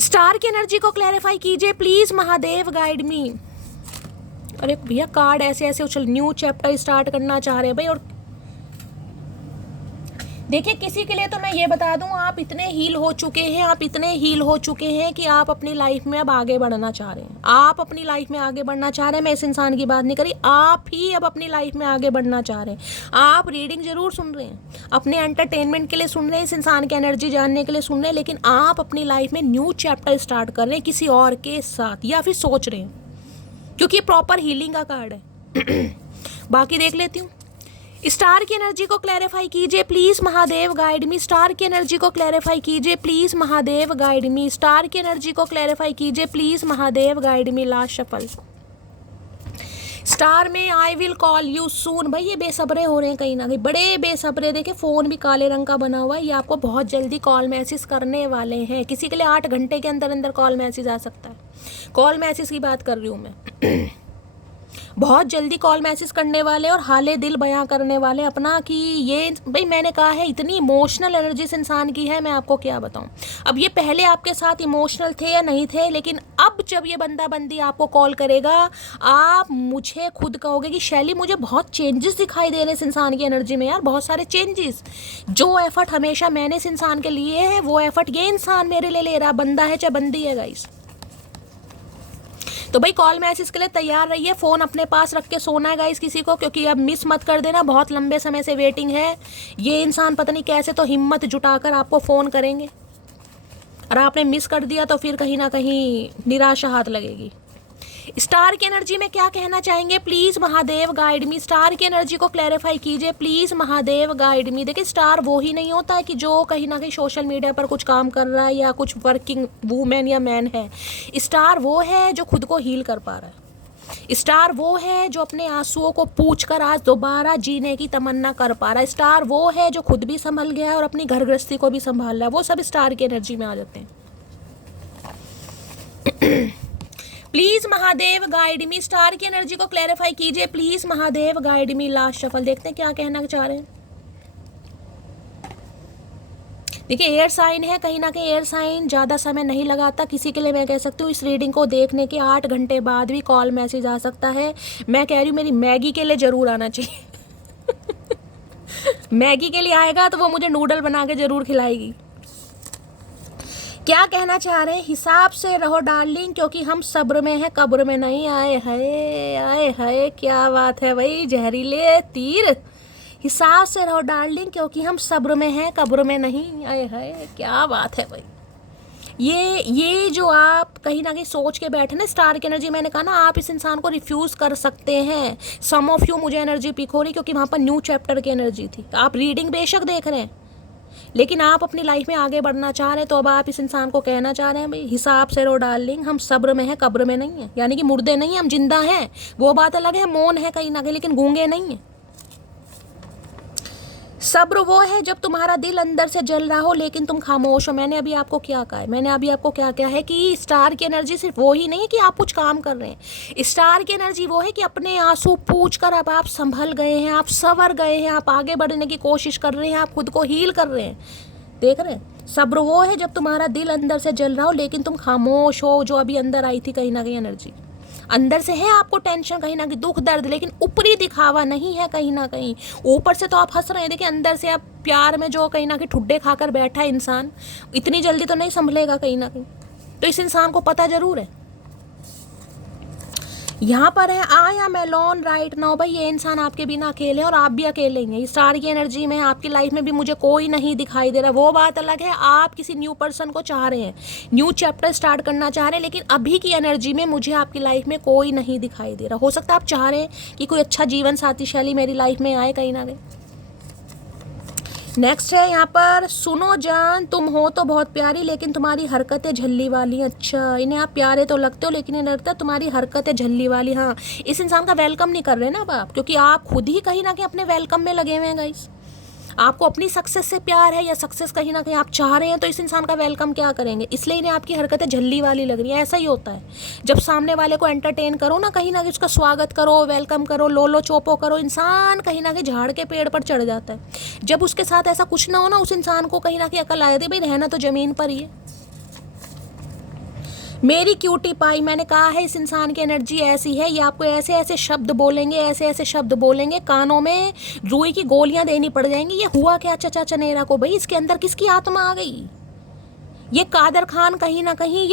स्टार की एनर्जी को क्लैरिफाई कीजिए प्लीज, महादेव गाइड मी। अरे भैया कार्ड ऐसे ऐसे उछल, न्यू चैप्टर स्टार्ट करना चाह रहे हैं भाई। और देखिए किसी के लिए तो मैं ये बता दूं, आप इतने हील हो चुके हैं, आप इतने हील हो चुके हैं कि आप अपनी लाइफ में अब आगे बढ़ना चाह रहे हैं, आप अपनी लाइफ में आगे बढ़ना चाह रहे हैं। मैं इस इंसान की बात नहीं करी, आप ही अब अपनी लाइफ में आगे बढ़ना चाह रहे हैं। आप रीडिंग जरूर सुन रहे हैं, अपने एंटरटेनमेंट के लिए सुन रहे हैं, इस इंसान की एनर्जी जानने के लिए सुन रहे हैं, लेकिन आप अपनी लाइफ में न्यू चैप्टर स्टार्ट कर रहे हैं किसी और के साथ, या फिर सोच रहे हैं, क्योंकि ये प्रॉपर हीलिंग का कार्ड है। बाकी देख लेती हूँ। स्टार की एनर्जी को क्लैरिफाई कीजिए please, Mahadev guide me. Star की एनर्जी को क्लैरिफाई कीजिए please, Mahadev guide me. Star की एनर्जी को क्लैरिफाई कीजिए please, Mahadev guide me. Last shuffle star में I will call you soon. भाई ये बेसब्रे हो रहे हैं कहीं ना कहीं, बड़े बेसब्रे। देखे फ़ोन भी काले रंग का बना हुआ है, ये आपको बहुत जल्दी कॉल मैसेज करने वाले हैं। किसी के लिए 8 घंटे के अंदर अंदर कॉल मैसेज आ सकता है। कॉल मैसेज की बात कर रही हूँ मैं। बहुत जल्दी कॉल मैसेज करने वाले और हाले दिल बयां करने वाले अपना, कि ये भाई मैंने कहा है इतनी इमोशनल एनर्जी इस इंसान की है, मैं आपको क्या बताऊं। अब ये पहले आपके साथ इमोशनल थे या नहीं थे, लेकिन अब जब ये बंदा बंदी आपको कॉल करेगा, आप मुझे खुद कहोगे कि शैली मुझे बहुत चेंजेस दिखाई दे रहे हैं इस इंसान की एनर्जी में यार, बहुत सारे चेंजेस। जो एफर्ट हमेशा मैंने इस इंसान के लिए है, वो एफर्ट ये इंसान मेरे लिए ले रहा, बंदा है चाहे बंदी है गाइस। तो भाई कॉल मैसेज के लिए तैयार रहिए, फ़ोन अपने पास रख के सोना है गाइस किसी को, क्योंकि अब मिस मत कर देना, बहुत लंबे समय से वेटिंग है। ये इंसान पता नहीं कैसे तो हिम्मत जुटाकर आपको फ़ोन करेंगे, और आपने मिस कर दिया तो फिर कहीं ना कहीं निराशा हाथ लगेगी। स्टार की एनर्जी में क्या कहना चाहेंगे, please Mahadev guide me. Star की एनर्जी को क्लैरिफाई कीजिए प्लीज़ महादेव गाइड मी। देखिए स्टार वो ही नहीं होता है कि जो कहीं ना कहीं सोशल मीडिया पर कुछ काम कर रहा है या कुछ वर्किंग वूमेन या मैन है। स्टार वो है जो खुद को हील कर पा रहा है। स्टार वो है जो अपने आंसुओं को पूछ कर आज दोबारा जीने की तमन्ना कर पा रहा है। स्टार वो है जो खुद भी संभल गया है और अपनी घर गृहस्थी को भी संभाल रहा है। वो सब स्टार की एनर्जी में आ जाते हैं। Please Mahadev guide me. Star की एनर्जी को क्लैरिफाई कीजिए please Mahadev guide me. Last shuffle देखते हैं क्या कहना चाह रहे हैं। देखिए एयर साइन है, कहीं ना कहीं एयर साइन ज़्यादा समय नहीं लगाता। किसी के लिए मैं कह सकती हूँ इस रीडिंग को देखने के 8 घंटे बाद भी कॉल मैसेज आ सकता है। मैं कह रही हूँ मेरी मैगी के लिए ज़रूर आना चाहिए। मैगी के लिए आएगा तो वो मुझे नूडल बना के ज़रूर खिलाएगी। क्या कहना चाह रहे हैं, हिसाब से रहो डार्लिंग क्योंकि हम सब्र में हैं कब्र में नहीं। आए हाय क्या बात है भाई, जहरीले तीर। हिसाब से रहो डार्लिंग क्योंकि हम सब्र में हैं कब्र में नहीं। आए हाय क्या बात है भाई। ये जो आप कहीं ना कहीं सोच के बैठे ना स्टार की एनर्जी, मैंने कहा ना आप इस इंसान को रिफ्यूज़ कर सकते हैं। सम ऑफ यू मुझे एनर्जी पिक हो रही क्योंकि वहाँ पर न्यू चैप्टर की एनर्जी थी। आप रीडिंग बेशक देख रहे हैं लेकिन आप अपनी लाइफ में आगे बढ़ना चाह रहे हैं, तो अब आप इस इंसान को कहना चाह रहे हैं भाई हिसाब से रहो डार्लिंग, हम सब्र में हैं कब्र में नहीं है। यानी कि मुर्दे नहीं, हम जिंदा हैं। वो बात अलग है, मौन है कहीं ना कहीं लेकिन गूंगे नहीं है। सब्र वो है जब तुम्हारा दिल अंदर से जल रहा हो लेकिन तुम खामोश हो। मैंने अभी आपको क्या कहा है, मैंने अभी आपको क्या कहा है कि स्टार की एनर्जी सिर्फ वो ही नहीं है कि आप कुछ काम कर रहे हैं। स्टार की एनर्जी वो है कि अपने आंसू पूछ कर अब आप संभल गए हैं, आप संवर गए हैं, आप आगे बढ़ने की कोशिश कर रहे हैं, आप खुद को हील कर रहे हैं। देख रहे हैं, सब्र वो है जब तुम्हारा दिल अंदर से जल रहा हो लेकिन तुम खामोश हो। जो अभी अंदर आई थी कहीं ना कहीं एनर्जी अंदर से है, आपको टेंशन कहीं ना कहीं दुख दर्द, लेकिन ऊपरी दिखावा नहीं है कहीं ना कहीं। ऊपर से तो आप हंस रहे हैं, देखिए अंदर से आप प्यार में जो कहीं ना कहीं ठुड्डे खाकर बैठा है इंसान, इतनी जल्दी तो नहीं संभलेगा कहीं ना कहीं। तो इस इंसान को पता जरूर है। यहाँ पर है I am alone right now. भाई ये इंसान आपके बिना अकेले और आप भी अकेले ही हैं। स्टार की एनर्जी में आपकी लाइफ में भी मुझे कोई नहीं दिखाई दे रहा। वो बात अलग है, आप किसी न्यू पर्सन को चाह रहे हैं, न्यू चैप्टर स्टार्ट करना चाह रहे हैं, लेकिन अभी की एनर्जी में मुझे आपकी लाइफ में कोई नहीं दिखाई दे रहा। हो सकता है आप चाह रहे हैं कि कोई अच्छा जीवन साथी शैली मेरी लाइफ में आए कहीं ना कहीं। नेक्स्ट है यहाँ पर, सुनो जान तुम हो तो बहुत प्यारी लेकिन तुम्हारी हरकतें झल्ली वाली। अच्छा, इन्हें आप प्यारे तो लगते हो लेकिन इन्हें लगता है तुम्हारी हरकतें झल्ली वाली। हाँ, इस इंसान का वेलकम नहीं कर रहे ना अब आप, क्योंकि आप खुद ही कहीं ना कहीं अपने वेलकम में लगे हुए हैं गाइस। आपको अपनी सक्सेस से प्यार है या सक्सेस कहीं ना कहीं आप चाह रहे हैं, तो इस इंसान का वेलकम क्या करेंगे, इसलिए इन्हें आपकी हरकतें झल्ली वाली लग रही है। ऐसा ही होता है जब सामने वाले को एंटरटेन करो ना, कहीं ना कहीं उसका स्वागत करो, वेलकम करो, लोलो चोपो करो, इंसान कहीं ना कहीं झाड़ के पेड़ पर चढ़ जाता है। जब उसके साथ ऐसा कुछ ना हो ना, उस इंसान को कहीं ना कहीं अकल आ जाती है भाई रहना तो जमीन पर ही है। मेरी क्यूटी पाई, मैंने कहा है इस इंसान की एनर्जी ऐसी है, ये आपको ऐसे ऐसे शब्द बोलेंगे, ऐसे ऐसे शब्द बोलेंगे, कानों में रुई की गोलियां देनी पड़ जाएंगी। ये हुआ क्या चचा चनेरा को भाई, इसके अंदर किसकी आत्मा आ गई? ये कादर खान कहीं ना कहीं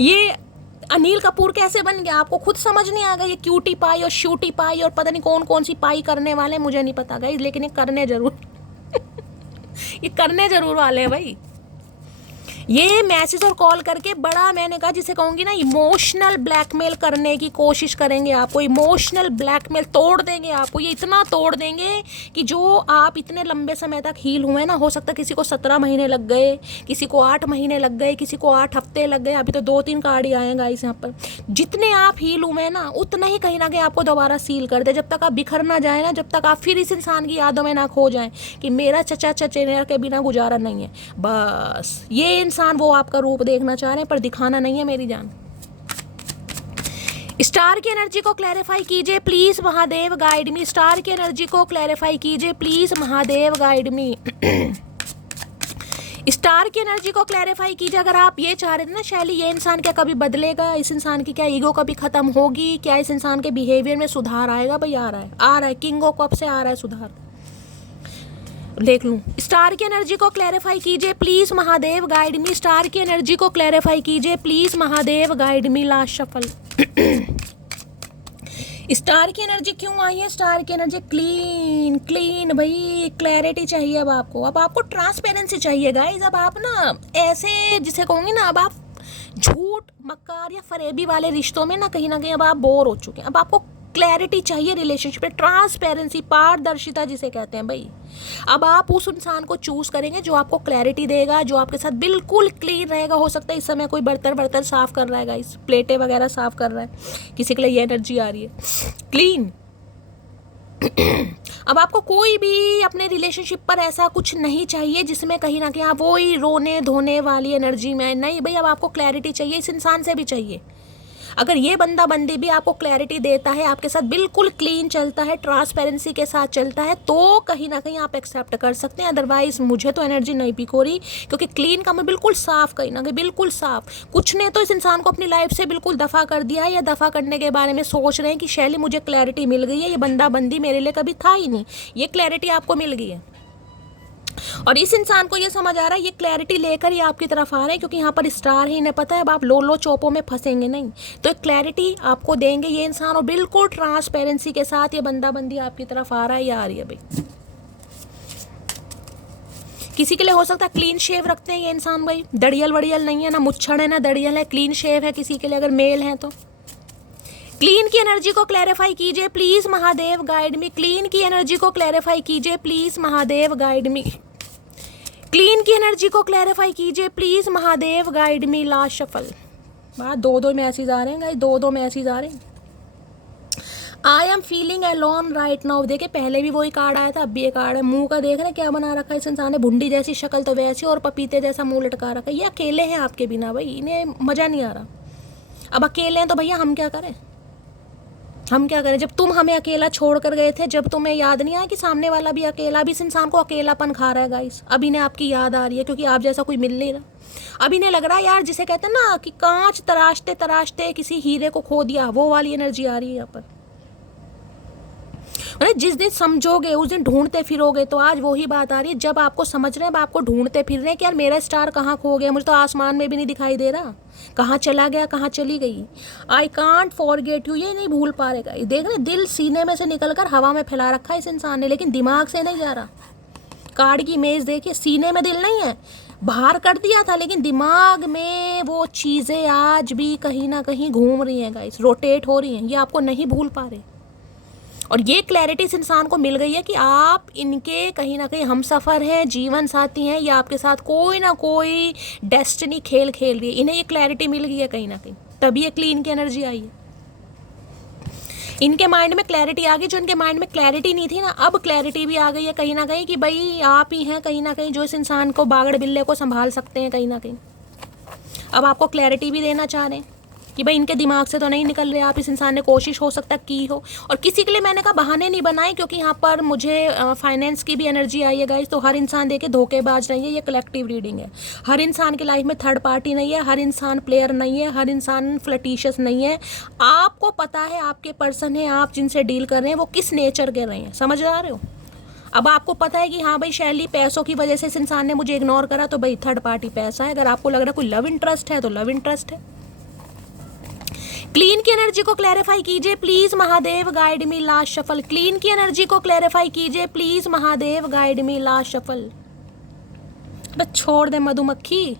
ये अनिल कपूर कैसे बन गया, आपको खुद समझ नहीं आ गया। ये क्यूटी पाई और शूटी पाई और पता नहीं कौन कौन सी पाई करने वाले, मुझे नहीं पता गाइस, लेकिन ये करने जरूर ये करने जरूर वाले हैं भाई। ये मैसेज और कॉल करके बड़ा, मैंने कहा जिसे कहूँगी ना, इमोशनल ब्लैकमेल करने की कोशिश करेंगे आपको। इमोशनल ब्लैकमेल तोड़ देंगे आपको, ये इतना तोड़ देंगे कि जो आप इतने लंबे समय तक हील हुए ना, हो सकता है किसी को 17 महीने लग गए, किसी को 8 महीने लग गए, किसी को 8 हफ्ते लग गए। अभी तो 2-3 कार्ड ही आएगा इस यहाँ पर। जितने आप हील हुए ना उतना ही कहीं ना कहीं आपको दोबारा सील कर दे। जब तक आप बिखर ना जाए ना, जब तक आप फिर इस इंसान की यादों में ना खो जाएं कि मेरा चचा चचेरा के बिना गुजारा नहीं है। बस ये इंसान वो आपका रूप देखना चाह रहे हैं पर दिखाना नहीं है मेरी जान। स्टार की एनर्जी को क्लैरिफाई कीजिए please Mahadev guide me. Star की एनर्जी को क्लैरिफाई कीजिए please Mahadev guide me. Star की एनर्जी को क्लैरिफाई कीजिए। अगर आप ये चाह रहे थे ना शैली, ये इंसान क्या कभी बदलेगा, इस इंसान की क्या ईगो कभी खत्म होगी, क्या इस इंसान के बिहेवियर में सुधार आएगा? भाई आ रहा है, आ रहा है। किंग ऑफ कप से आ रहा है सुधार। देख लूं। स्टार की एनर्जी को क्लैरिफाई कीजिए please Mahadev, guide me. Star की एनर्जी को क्लैरिफाई कीजिए please Mahadev, guide me. Last shuffle. Star की एनर्जी क्यों आई है? स्टार की एनर्जी क्लीन क्लीन भाई, क्लैरिटी चाहिए अब आपको ट्रांसपेरेंसी चाहिए गाइज। अब आप ना ऐसे जिसे कहूँगी ना, अब आप झूठ मक्कार या फरेबी वाले रिश्तों में ना कहीं अब आप बोर हो चुके हैं। अब आपको क्लैरिटी चाहिए रिलेशनशिप में, ट्रांसपेरेंसी, पारदर्शिता जिसे कहते हैं भाई। अब आप उस इंसान को चूज करेंगे जो आपको क्लैरिटी देगा, जो आपके साथ बिल्कुल क्लीन रहेगा। हो सकता है इस समय कोई बर्तन साफ कर रहा है गाइस, प्लेटें वगैरह साफ कर रहा है, किसी के लिए ये एनर्जी आ रही है क्लीन। अब आपको कोई भी अपने रिलेशनशिप पर ऐसा कुछ नहीं चाहिए जिसमें कहीं ना कहीं आप वही रोने धोने वाली एनर्जी में नहीं भाई। अब आपको क्लैरिटी चाहिए, इस इंसान से भी चाहिए। अगर ये बंदा बंदी भी आपको क्लैरिटी देता है, आपके साथ बिल्कुल क्लीन चलता है, ट्रांसपेरेंसी के साथ चलता है, तो कहीं ना कहीं आप एक्सेप्ट कर सकते हैं। अदरवाइज मुझे तो एनर्जी नहीं पिक हो रही, क्योंकि क्लीन का मैं बिल्कुल साफ, कहीं ना कहीं बिल्कुल साफ। कुछ ने तो इस इंसान को अपनी लाइफ से बिल्कुल दफ़ा कर दिया है, या दफ़ा करने के बारे में सोच रहे हैं कि शैली मुझे क्लैरिटी मिल गई है, ये बंदा बंदी मेरे लिए कभी था ही नहीं, ये क्लैरिटी आपको मिल गई है। और इस इंसान को ये समझ आ रहा है, ये क्लैरिटी लेकर ही आपकी तरफ आ रहे हैं, क्योंकि यहाँ पर स्टार है, इन्हें पता है अब आप लो चौपों में फंसेंगे नहीं। तो एक क्लैरिटी आपको देंगे ये इंसान, और बिल्कुल ट्रांसपेरेंसी के साथ ये बंदा बंदी आपकी तरफ आ रहा है या आ रही है भाई। किसी के लिए हो सकता है क्लीन शेव रखते हैं ये इंसान भाई, दड़ियल वड़ियल नहीं है, ना मुच्छड़ है ना दड़ियल है, क्लीन शेव है किसी के लिए, अगर मेल है तो। क्लीन की एनर्जी को क्लैरिफाई कीजिए please Mahadev, guide me. Clean की एनर्जी को क्लैरिफाई कीजिए please Mahadev, guide me. Clean की एनर्जी को क्लैरिफाई कीजिए please Mahadev, guide me. Last shuffle. बात दो मैसेज आ रहे हैं गाइस, दो मैसेज आ रहे हैं। I am feeling alone right now. देखे पहले भी वही कार्ड आया था, अब भी ये कार्ड है। मुंह का देख रहे हैं क्या बना रखा है इस इंसान ने, भुंडी जैसी शक्ल तो वैसी, और पपीते जैसा मुंह लटका रखा है। ये अकेले हैं आपके बिना भाई, इन्हें मजा नहीं आ रहा। अब अकेले हैं तो भैया हम क्या करें, हम क्या करें। जब तुम हमें अकेला छोड़ कर गए थे, जब तुम्हें याद नहीं आया कि सामने वाला भी अकेला, भी इस इंसान को अकेलापन खा रहा है गाइस। अब इन्हें आपकी याद आ रही है, क्योंकि आप जैसा कोई मिल नहीं रहा। अब इन्हें लग रहा है यार, जिसे कहते हैं ना कि कांच तराशते तराशते किसी हीरे को खो दिया, वो वाली एनर्जी आ रही है यहाँ पर। जिस दिन समझोगे उस दिन ढूंढते फिरोगे, तो आज वही बात आ रही है। जब आपको समझ रहे हैं, आपको ढूंढते फिर रहे हैं कि यार मेरा स्टार कहाँ खो गया, मुझे तो आसमान में भी नहीं दिखाई दे रहा, कहाँ चला गया, कहाँ चली गई। आई कांट फॉरगेट यू, ये नहीं भूल पा रहेगा। देख रहे, दिल सीने में से निकल कर हवा में फैला रखा है इस इंसान ने, लेकिन दिमाग से नहीं जा रहा। कार्ड की इमेज देखिए, सीने में दिल नहीं है, बाहर कर दिया था, लेकिन दिमाग में वो चीज़ें आज भी कहीं ना कहीं घूम रही हैं गाइस, रोटेट हो रही हैं। ये आपको नहीं भूल पा रहे। और ये क्लैरिटी इस इंसान को मिल गई है कि आप इनके कहीं ना कहीं हम सफ़र हैं, जीवन साथी हैं, या आपके साथ कोई ना कोई डेस्टिनी खेल खेल रही है। इन्हें ये क्लैरिटी मिल गई है कहीं ना कहीं, तभी ये क्लीन की एनर्जी आई है। इनके माइंड में क्लैरिटी आ गई, जो इनके माइंड में क्लैरिटी नहीं थी ना, अब क्लैरिटी भी आ गई है कहीं ना कहीं, कि भाई आप ही हैं कहीं ना कहीं जो इस इंसान को, बागड़ बिल्ले को संभाल सकते हैं कहीं ना कहीं। अब आपको क्लैरिटी भी देना चाह रहे हैं कि भाई इनके दिमाग से तो नहीं निकल रहे आप, इस इंसान ने कोशिश हो सकता की हो। और किसी के लिए मैंने कहा बहाने नहीं बनाए, क्योंकि यहाँ पर मुझे फाइनेंस की भी एनर्जी आई है गाइस। तो हर इंसान देखे धोखेबाज नहीं है, ये कलेक्टिव रीडिंग है। हर इंसान की लाइफ में थर्ड पार्टी नहीं है, हर इंसान प्लेयर नहीं है, हर इंसान फ्लर्टिशियस नहीं है। आपको पता है आपके पर्सन है, आप जिनसे डील कर रहे हैं वो किस नेचर के रहे हैं, समझ आ रहे हो। अब आपको पता है कि हाँ भाई शैली पैसों की वजह से इस इंसान ने मुझे इग्नोर करा, तो भाई थर्ड पार्टी पैसा है। अगर आपको लग रहा है कोई लव इंटरेस्ट है, तो लव इंटरेस्ट है। क्लीन की एनर्जी को क्लैरिफाई कीजिए please Mahadev, guide me. Last shuffle. Clean की एनर्जी को क्लैरिफाई कीजिए please Mahadev, guide me. Last shuffle. बस छोड़ दे मधुमक्खी,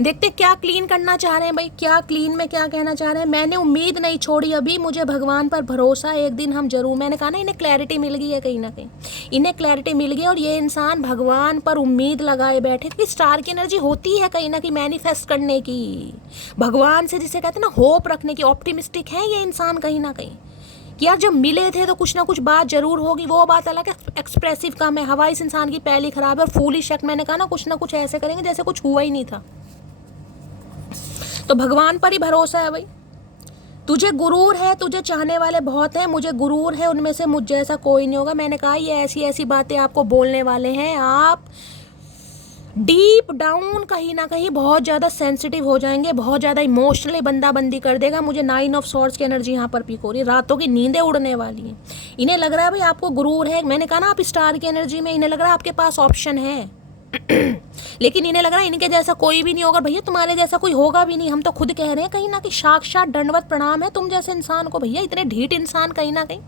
देखते क्या क्लीन करना चाह रहे हैं भाई, क्या क्लीन में क्या कहना चाह रहे हैं। मैंने उम्मीद नहीं छोड़ी अभी, मुझे भगवान पर भरोसा, एक दिन हम जरूर। मैंने कहा ना, इन्हें क्लैरिटी मिल गई है कहीं ना कहीं, इन्हें क्लैरिटी मिल गई, और ये इंसान भगवान पर उम्मीद लगाए बैठे। कि स्टार की एनर्जी होती है कहीं ना कहीं मैनिफेस्ट करने की, भगवान से जिसे कहते हैं ना होप रखने की। ऑप्टिमिस्टिक है ये इंसान कहीं ना कहीं, कि यार जब मिले थे तो कुछ ना कुछ बात जरूर होगी। वो बात अलग है, एक्सप्रेसिव कम है, हवा इस इंसान की पहली खराब है, और फूलिश शक। मैंने कहा ना कुछ ना कुछ ऐसे करेंगे जैसे कुछ हुआ ही नहीं था। तो भगवान पर ही भरोसा है भाई। तुझे गुरूर है, तुझे चाहने वाले बहुत हैं, मुझे गुरूर है, उनमें से मुझ जैसा कोई नहीं होगा। मैंने कहा ये ऐसी ऐसी बातें आपको बोलने वाले हैं, आप डीप डाउन कहीं ना कहीं बहुत ज़्यादा सेंसिटिव हो जाएंगे, बहुत ज़्यादा इमोशनली बंदी कर देगा। मुझे 9 ऑफ सॉर्ड्स की एनर्जी यहाँ पर पीक हो रही है। रातों की नींदें उड़ने वाली हैं। इन्हें लग रहा है भाई आपको गुरूर है, मैंने कहा ना आप स्टार की एनर्जी में, इन्हें लग रहा है आपके पास ऑप्शन है लेकिन इन्हें लग रहा है इनके जैसा कोई भी नहीं होगा। भैया तुम्हारे जैसा कोई होगा भी नहीं, हम तो खुद कह रहे हैं कहीं ना कहीं। साक्षात दंडवत प्रणाम है तुम जैसे इंसान को भैया। इतने ढीठ इंसान कहीं ना कहीं,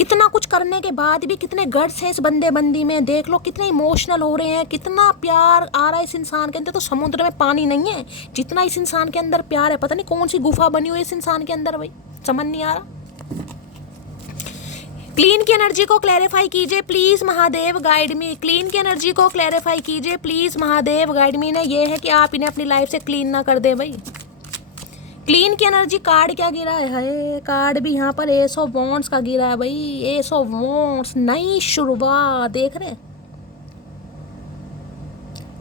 इतना कुछ करने के बाद भी कितने गट्स हैं इस बंदी में। देख लो कितने इमोशनल हो रहे हैं, कितना प्यार आ रहा है इस इंसान के अंदर। तो समुद्र में पानी नहीं है जितना इस इंसान के अंदर प्यार है। पता नहीं कौन सी गुफा बनी हुई है इस इंसान के अंदर भाई, समझ नहीं आ रहा। क्लीन की एनर्जी को क्लैरिफाई कीजिए please Mahadev, guide me. Clean की एनर्जी को क्लैरिफाई कीजिए प्लीज महादेव, गाइड मी। ने ये है कि आप इन्हें अपनी लाइफ से क्लीन ना कर दे भाई। क्लीन की एनर्जी कार्ड क्या गिरा है? कार्ड भी यहाँ पर एस ऑफ वॉन्ड्स का गिरा है भाई। एस ऑफ वॉन्ड्स, नई शुरुआत, देख रहे हैं।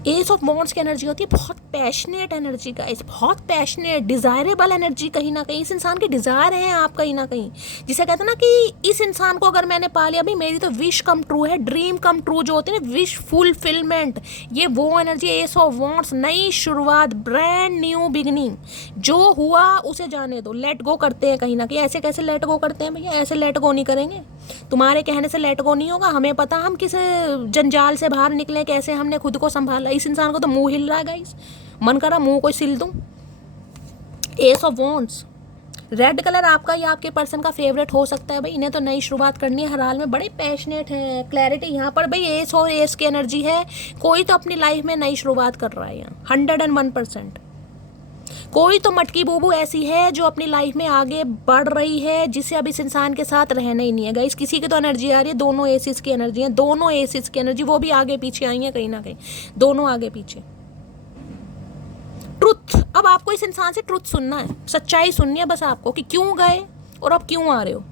एस ऑफ वॉन्ड्स की एनर्जी होती है बहुत पैशनेट एनर्जी का, इस बहुत पैशनेट डिजायरेबल एनर्जी। कहीं ना कहीं इस इंसान की डिजायर है आप, कहीं ना कहीं जिसे कहते हैं ना कि इस इंसान को अगर मैंने पा लिया भाई मेरी तो विश कम ट्रू है, ड्रीम कम ट्रू जो होती है ना, विश फुलफिलमेंट, ये वो एनर्जी। एस ऑफ वॉन्ड्स, नई शुरुआत, ब्रांड न्यू बिगनिंग। जो हुआ उसे जाने दो, लेट गो करते हैं कहीं ना कहीं। ऐसे कैसे लेट गो करते हैं भैया? ऐसे लेट गो नहीं करेंगे, तुम्हारे कहने से लेट गो नहीं होगा। हमें पता हम किस जंजाल से बाहर निकले, कैसे हमने खुद को संभाला। इस इंसान को तो मुंह हिल रहा है गाइस, मन कर रहा मुंह को सिल दूं। S of wands, red colour आपका या आपके पर्सन का फेवरेट हो सकता है भाई। इन्हें तो नई शुरुआत करनी है हर हाल में, बड़े पैशनेट है। क्लैरिटी यहाँ पर भाई एस और एस की एनर्जी है। कोई तो अपनी लाइफ में नई शुरुआत कर रहा है यहाँ 101%। कोई तो मटकी बूबू ऐसी है जो अपनी लाइफ में आगे बढ़ रही है, जिसे अब इस इंसान के साथ रहना ही नहीं है गाइस। किसी की तो एनर्जी आ रही है, दोनों एसिस की एनर्जी है, दोनों एसिस की एनर्जी, वो भी आगे पीछे आई है कहीं ना कहीं, दोनों आगे पीछे। ट्रुथ, अब आपको इस इंसान से ट्रुथ सुनना है, सच्चाई सुननी है बस आपको, कि क्यों गए और अब क्यों आ रहे हो,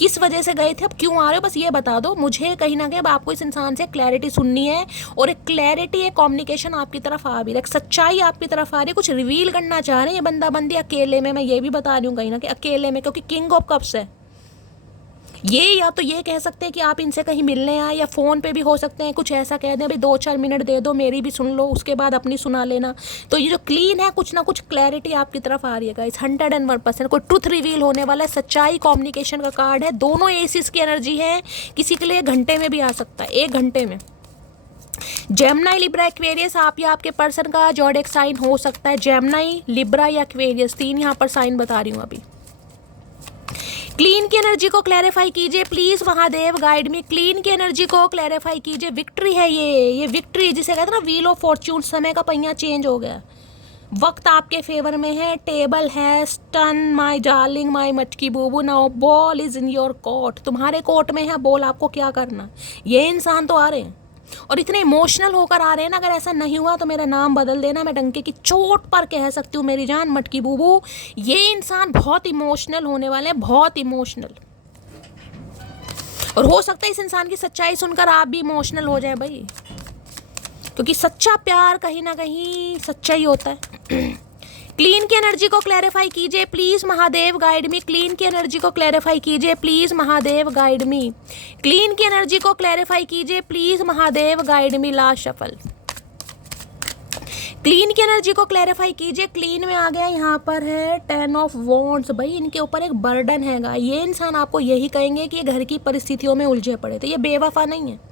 किस वजह से गए थे, अब क्यों आ रहे हो, बस ये बता दो मुझे। कहीं ना कहीं अब आपको इस इंसान से क्लैरिटी सुननी है, और एक क्लैरिटी, एक कम्युनिकेशन आपकी तरफ आ भी रहा है, एक सच्चाई आपकी तरफ आ रही है, कुछ रिवील करना चाह रहे हैं ये बंदा बंदी अकेले में। मैं ये भी बता रही हूँ कहीं ना कहीं अकेले में, क्योंकि किंग ऑफ कप्स है ये। या तो ये कह सकते हैं कि आप इनसे कहीं मिलने आए, या फ़ोन पे भी हो सकते हैं कुछ ऐसा कह दें भाई 2-4 मिनट दे दो, मेरी भी सुन लो, उसके बाद अपनी सुना लेना। तो ये जो क्लीन है, कुछ ना कुछ क्लैरिटी आपकी तरफ आ रही है गाइस, 101%। कोई ट्रुथ रिवील होने वाला है, सच्चाई कम्युनिकेशन का कार्ड है। दोनों एसिस की एनर्जी है, किसी के लिए 1 घंटे में भी आ सकता है, 1 घंटे में। जेमिनी, लिब्रा, एक्वेरियस, आप या आपके पर्सन का ज़ोडिएक साइन हो सकता है। जेमिनी, लिब्रा या एक्वेरियस, 3 यहाँ पर साइन बता रही हूँ अभी। क्लीन की एनर्जी को क्लैरिफाई कीजिए please Mahadev, guide me. Clean की एनर्जी को क्लैरिफाई कीजिए। विक्ट्री है ये विक्ट्री, जिसे कहते हैं ना व्हील ऑफ फॉर्च्यून, समय का पहिया चेंज हो गया, वक्त आपके फेवर में है। टेबल है स्टन, माय डार्लिंग, माय मटकी बूबू। Now ball is in your court, तुम्हारे कोर्ट में है बॉल, आपको क्या करना। ये इंसान तो आ रहे हैं और इतने इमोशनल होकर आ रहे हैं ना, अगर ऐसा नहीं हुआ तो मेरा नाम बदल देना, मैं डंके की चोट पर कह सकती हूँ मेरी जान मटकी बूबू। ये इंसान बहुत इमोशनल होने वाले हैं, बहुत इमोशनल। और हो सकता है इस इंसान की सच्चाई सुनकर आप भी इमोशनल हो जाए भाई, क्योंकि सच्चा प्यार कहीं ना कहीं सच्चा ही होता है। क्लीन की एनर्जी को क्लैरिफाई कीजिए please Mahadev, guide me. Clean की एनर्जी को क्लैरिफाई कीजिए please Mahadev, guide me. Clean की एनर्जी को क्लैरिफाई कीजिए please Mahadev, guide me. Last shuffle. Clean की एनर्जी को क्लैरिफाई कीजिए। क्लीन में आ गया, यहाँ पर है 10 ऑफ वॉन्ड्स। भाई इनके ऊपर एक बर्डन हैगा। ये इंसान आपको यही कहेंगे कि ये घर की परिस्थितियों में उलझे पड़े थे, ये बेवफा नहीं है।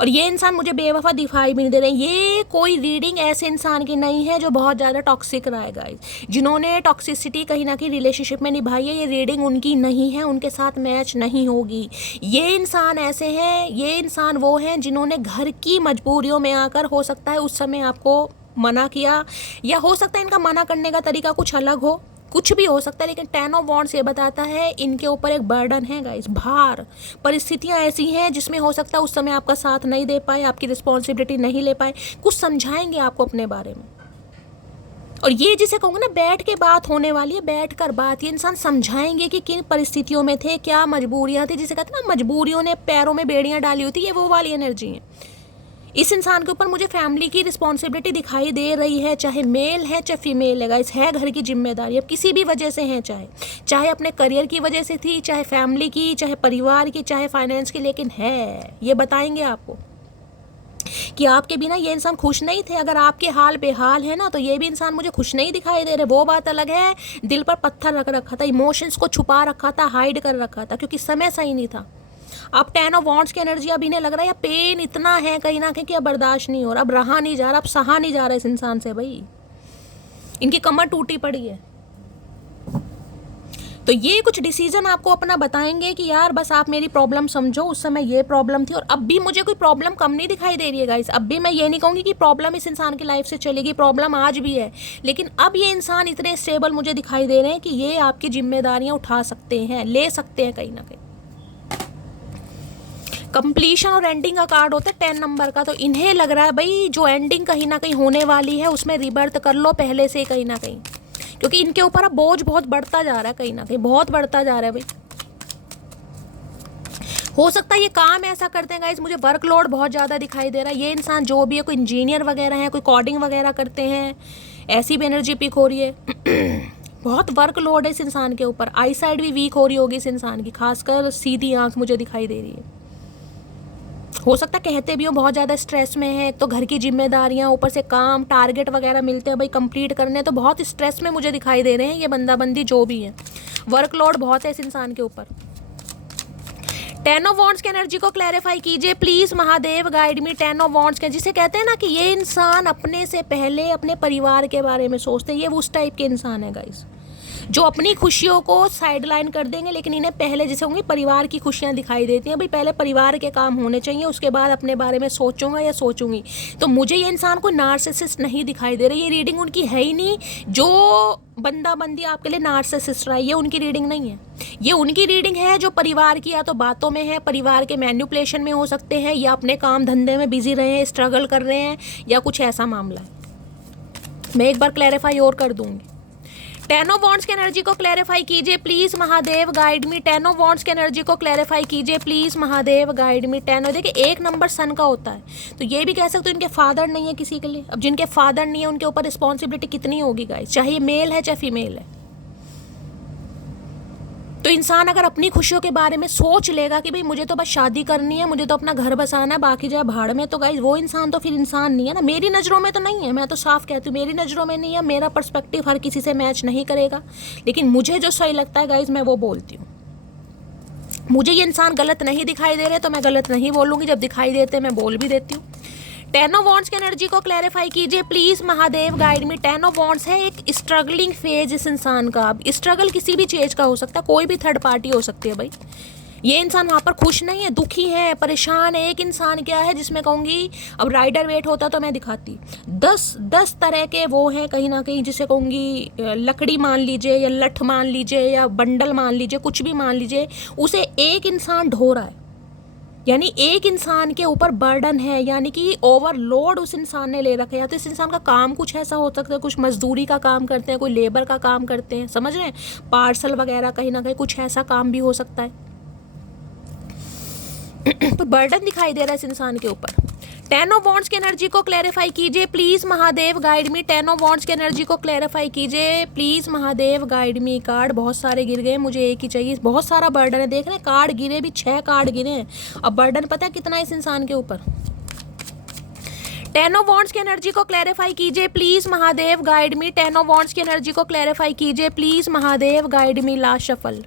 और ये इंसान मुझे बेवफा दिखाई भी नहीं दे रहे हैं। ये कोई रीडिंग ऐसे इंसान की नहीं है जो बहुत ज़्यादा टॉक्सिक रहा है गाइस, जिन्होंने टॉक्सिसिटी कहीं ना कहीं रिलेशनशिप में निभाई है। ये रीडिंग उनकी नहीं है, उनके साथ मैच नहीं होगी। ये इंसान ऐसे हैं, ये इंसान वो हैं जिन्होंने घर की मजबूरियों में आकर, हो सकता है उस समय आपको मना किया, या हो सकता है इनका मना करने का तरीका कुछ अलग हो, कुछ भी हो सकता है। लेकिन 10 ऑफ वॉन्ड्स ये बताता है इनके ऊपर एक बर्डन है गाइस, भार। परिस्थितियां ऐसी हैं जिसमें हो सकता है उस समय आपका साथ नहीं दे पाए, आपकी रिस्पॉन्सिबिलिटी नहीं ले पाए, कुछ समझाएंगे आपको अपने बारे में। और ये जिसे कहूँगा ना, बैठ के बात होने वाली है, बैठ कर बात। ये इंसान समझाएंगे कि किन परिस्थितियों में थे, क्या मजबूरियाँ थी, जिसे कहते हैं ना मजबूरियों ने पैरों में बेड़ियाँ डाली होती, ये वो वाली एनर्जी है। इस इंसान के ऊपर मुझे फैमिली की रिस्पॉन्सिबिलिटी दिखाई दे रही है, चाहे मेल है चाहे फीमेल है गाइस, है घर की जिम्मेदारी। अब किसी भी वजह से है, चाहे अपने करियर की वजह से थी, चाहे फैमिली की, चाहे परिवार की, चाहे फाइनेंस की, लेकिन है, ये बताएंगे आपको। कि आपके बिना ये इंसान खुश नहीं थे। अगर आपके हाल बेहाल है ना तो ये भी इंसान मुझे खुश नहीं दिखाई दे रहे, वो बात अलग है। दिल पर पत्थर रख रखा था, इमोशंस को छुपा रखा था, हाइड कर रखा था, क्योंकि समय सही नहीं था। अब 10 ऑफ वॉन्ड्स की एनर्जी, अब इन्हें लग रहा है या पेन इतना है कहीं ना कहीं कि अब बर्दाश्त नहीं हो रहा, अब रहा नहीं जा रहा, अब सहा नहीं जा रहा इस इंसान से। भाई इनकी कमर टूटी पड़ी है। तो ये कुछ डिसीजन आपको अपना बताएंगे कि यार बस आप मेरी प्रॉब्लम समझो, उस समय ये प्रॉब्लम थी और अब भी मुझे कोई प्रॉब्लम कम नहीं दिखाई दे रही है गाइस। अब भी मैं ये नहीं कहूँगी कि प्रॉब्लम इस इंसान की लाइफ से चलेगी, प्रॉब्लम आज भी है, लेकिन अब ये इंसान इतने स्टेबल मुझे दिखाई दे रहे हैं कि ये आपकी जिम्मेदारियां उठा सकते हैं, ले सकते हैं कहीं ना कहीं। कंप्लीशन और एंडिंग का कार्ड होता है 10 नंबर का, तो इन्हें लग रहा है भाई जो एंडिंग कहीं ना कहीं होने वाली है उसमें रिबर्थ कर लो पहले से कहीं ना कहीं, क्योंकि इनके ऊपर अब बोझ बहुत बढ़ता जा रहा है, कहीं ना कहीं बहुत बढ़ता जा रहा है भाई। हो सकता है ये काम ऐसा करते हैं गाइस, मुझे वर्कलोड बहुत ज़्यादा दिखाई दे रहा है। ये इंसान जो भी है, कोई इंजीनियर वगैरह है, कोई कोडिंग वगैरह करते हैं, ऐसी भी एनर्जी पिक हो रही है। बहुत वर्कलोड है इस इंसान के ऊपर। आई साइड भी वीक हो रही होगी इस इंसान की, खासकर सीधी आंख मुझे दिखाई दे रही है। हो सकता है कहते भी हो बहुत ज़्यादा स्ट्रेस में है, एक तो घर की जिम्मेदारियां, ऊपर से काम, टारगेट वगैरह मिलते हैं भाई कंप्लीट करने, तो बहुत स्ट्रेस में मुझे दिखाई दे रहे हैं ये बंदा-बंदी जो भी है। वर्कलोड बहुत है इस इंसान के ऊपर। 10 ऑफ वॉन्ड्स की एनर्जी को क्लैरिफाई कीजिए please Mahadev, guide me. 10 of wands के, जिसे कहते हैं ना कि ये इंसान अपने से पहले अपने परिवार के बारे में सोचते हैं, ये उस टाइप के इंसान है गाइस जो अपनी खुशियों को साइड लाइन कर देंगे, लेकिन इन्हें पहले जैसे होंगी परिवार की खुशियां दिखाई देती हैं, भाई पहले परिवार के काम होने चाहिए, उसके बाद अपने बारे में सोचूंगा या सोचूंगी। तो मुझे ये इंसान कोई नार्सिसिस्ट नहीं दिखाई दे रही, ये रीडिंग उनकी है ही नहीं। जो बंदा बंदी आपके लिए नार्सिसिस्ट रहा है, ये उनकी रीडिंग नहीं है। ये उनकी रीडिंग है जो परिवार की या तो बातों में है, परिवार के मैन्युपुलेशन में हो सकते हैं, या अपने काम धंधे में बिजी रहे हैं, स्ट्रगल कर रहे हैं, या कुछ ऐसा मामला है। मैं एक बार क्लैरिफाई और कर दूंगी। 10 ऑफ वॉन्ड्स की एनर्जी को क्लैरिफाई कीजिए please Mahadev, guide me. 10 of wands की एनर्जी को क्लैरिफाई कीजिए प्लीज महादेव, गाइड मी। 10, देखिए 1 नंबर सन का होता है, तो ये भी कह सकते हो इनके फादर नहीं है किसी के लिए। अब जिनके फादर नहीं है उनके ऊपर रिस्पॉन्सिबिलिटी कितनी होगी गाइस, चाहे ये मेल है चाहे फीमेल है। तो इंसान अगर अपनी खुशियों के बारे में सोच लेगा कि भाई मुझे तो बस शादी करनी है, मुझे तो अपना घर बसाना है, बाकी जाए भाड़ में, तो गाइस वो इंसान तो फिर इंसान नहीं है ना। मेरी नज़रों में तो नहीं है, मैं तो साफ कहती हूँ मेरी नज़रों में नहीं है। मेरा पर्सपेक्टिव हर किसी से मैच नहीं करेगा, लेकिन मुझे जो सही लगता है गाइस मैं वो बोलती हूँ। मुझे ये इंसान गलत नहीं दिखाई दे रहे तो मैं गलत नहीं बोलूँगी, जब दिखाई देते मैं बोल भी देती हूँ। 10 ऑफ वॉन्ड्स की एनर्जी को क्लैरिफाई कीजिए please Mahadev, guide me. 10 of wands है एक स्ट्रगलिंग फेज इस इंसान का। अब स्ट्रगल किसी भी चीज का हो सकता है, कोई भी थर्ड पार्टी हो सकती है भाई। ये इंसान वहाँ पर खुश नहीं है, दुखी है, परेशान है। एक इंसान क्या है जिसमें कहूँगी, अब राइडर वेट होता तो मैं दिखाती, 10 तरह के वो हैं कहीं ना कहीं, जिसे कहूँगी लकड़ी मान लीजिए या लठ मान लीजिए या बंडल मान लीजिए, कुछ भी मान लीजिए, उसे एक इंसान ढो रहा है। यानी एक इंसान के ऊपर बर्डन है, यानी कि ओवरलोड उस इंसान ने ले रखा है। या तो इस इंसान का काम कुछ ऐसा हो सकता है, कुछ मजदूरी का काम करते हैं, कोई लेबर का काम करते हैं, समझ रहे हैं, पार्सल वगैरह, कहीं ना कहीं कुछ ऐसा काम भी हो सकता है। तो बर्डन दिखाई दे रहा है इस इंसान के ऊपर। 10 ऑफ वॉन्ड्स की एनर्जी को क्लैरिफाई कीजिए please Mahadev, guide me. 10 of wands की एनर्जी को क्लैरिफाई कीजिए please Mahadev, guide me. Card बहुत सारे गिर गए, मुझे एक ही चाहिए। बहुत सारा बर्डन है, देख रहे हैं कार्ड गिरे भी, 6 कार्ड गिरे हैं। अब बर्डन पता है कितना इस इंसान के ऊपर। 10 ऑफ वॉन्ड्स की एनर्जी को क्लैरिफाई कीजिए please Mahadev, guide me. 10 of wands की एनर्जी को क्लैरिफाई कीजिए please Mahadev, guide me. Last shuffle.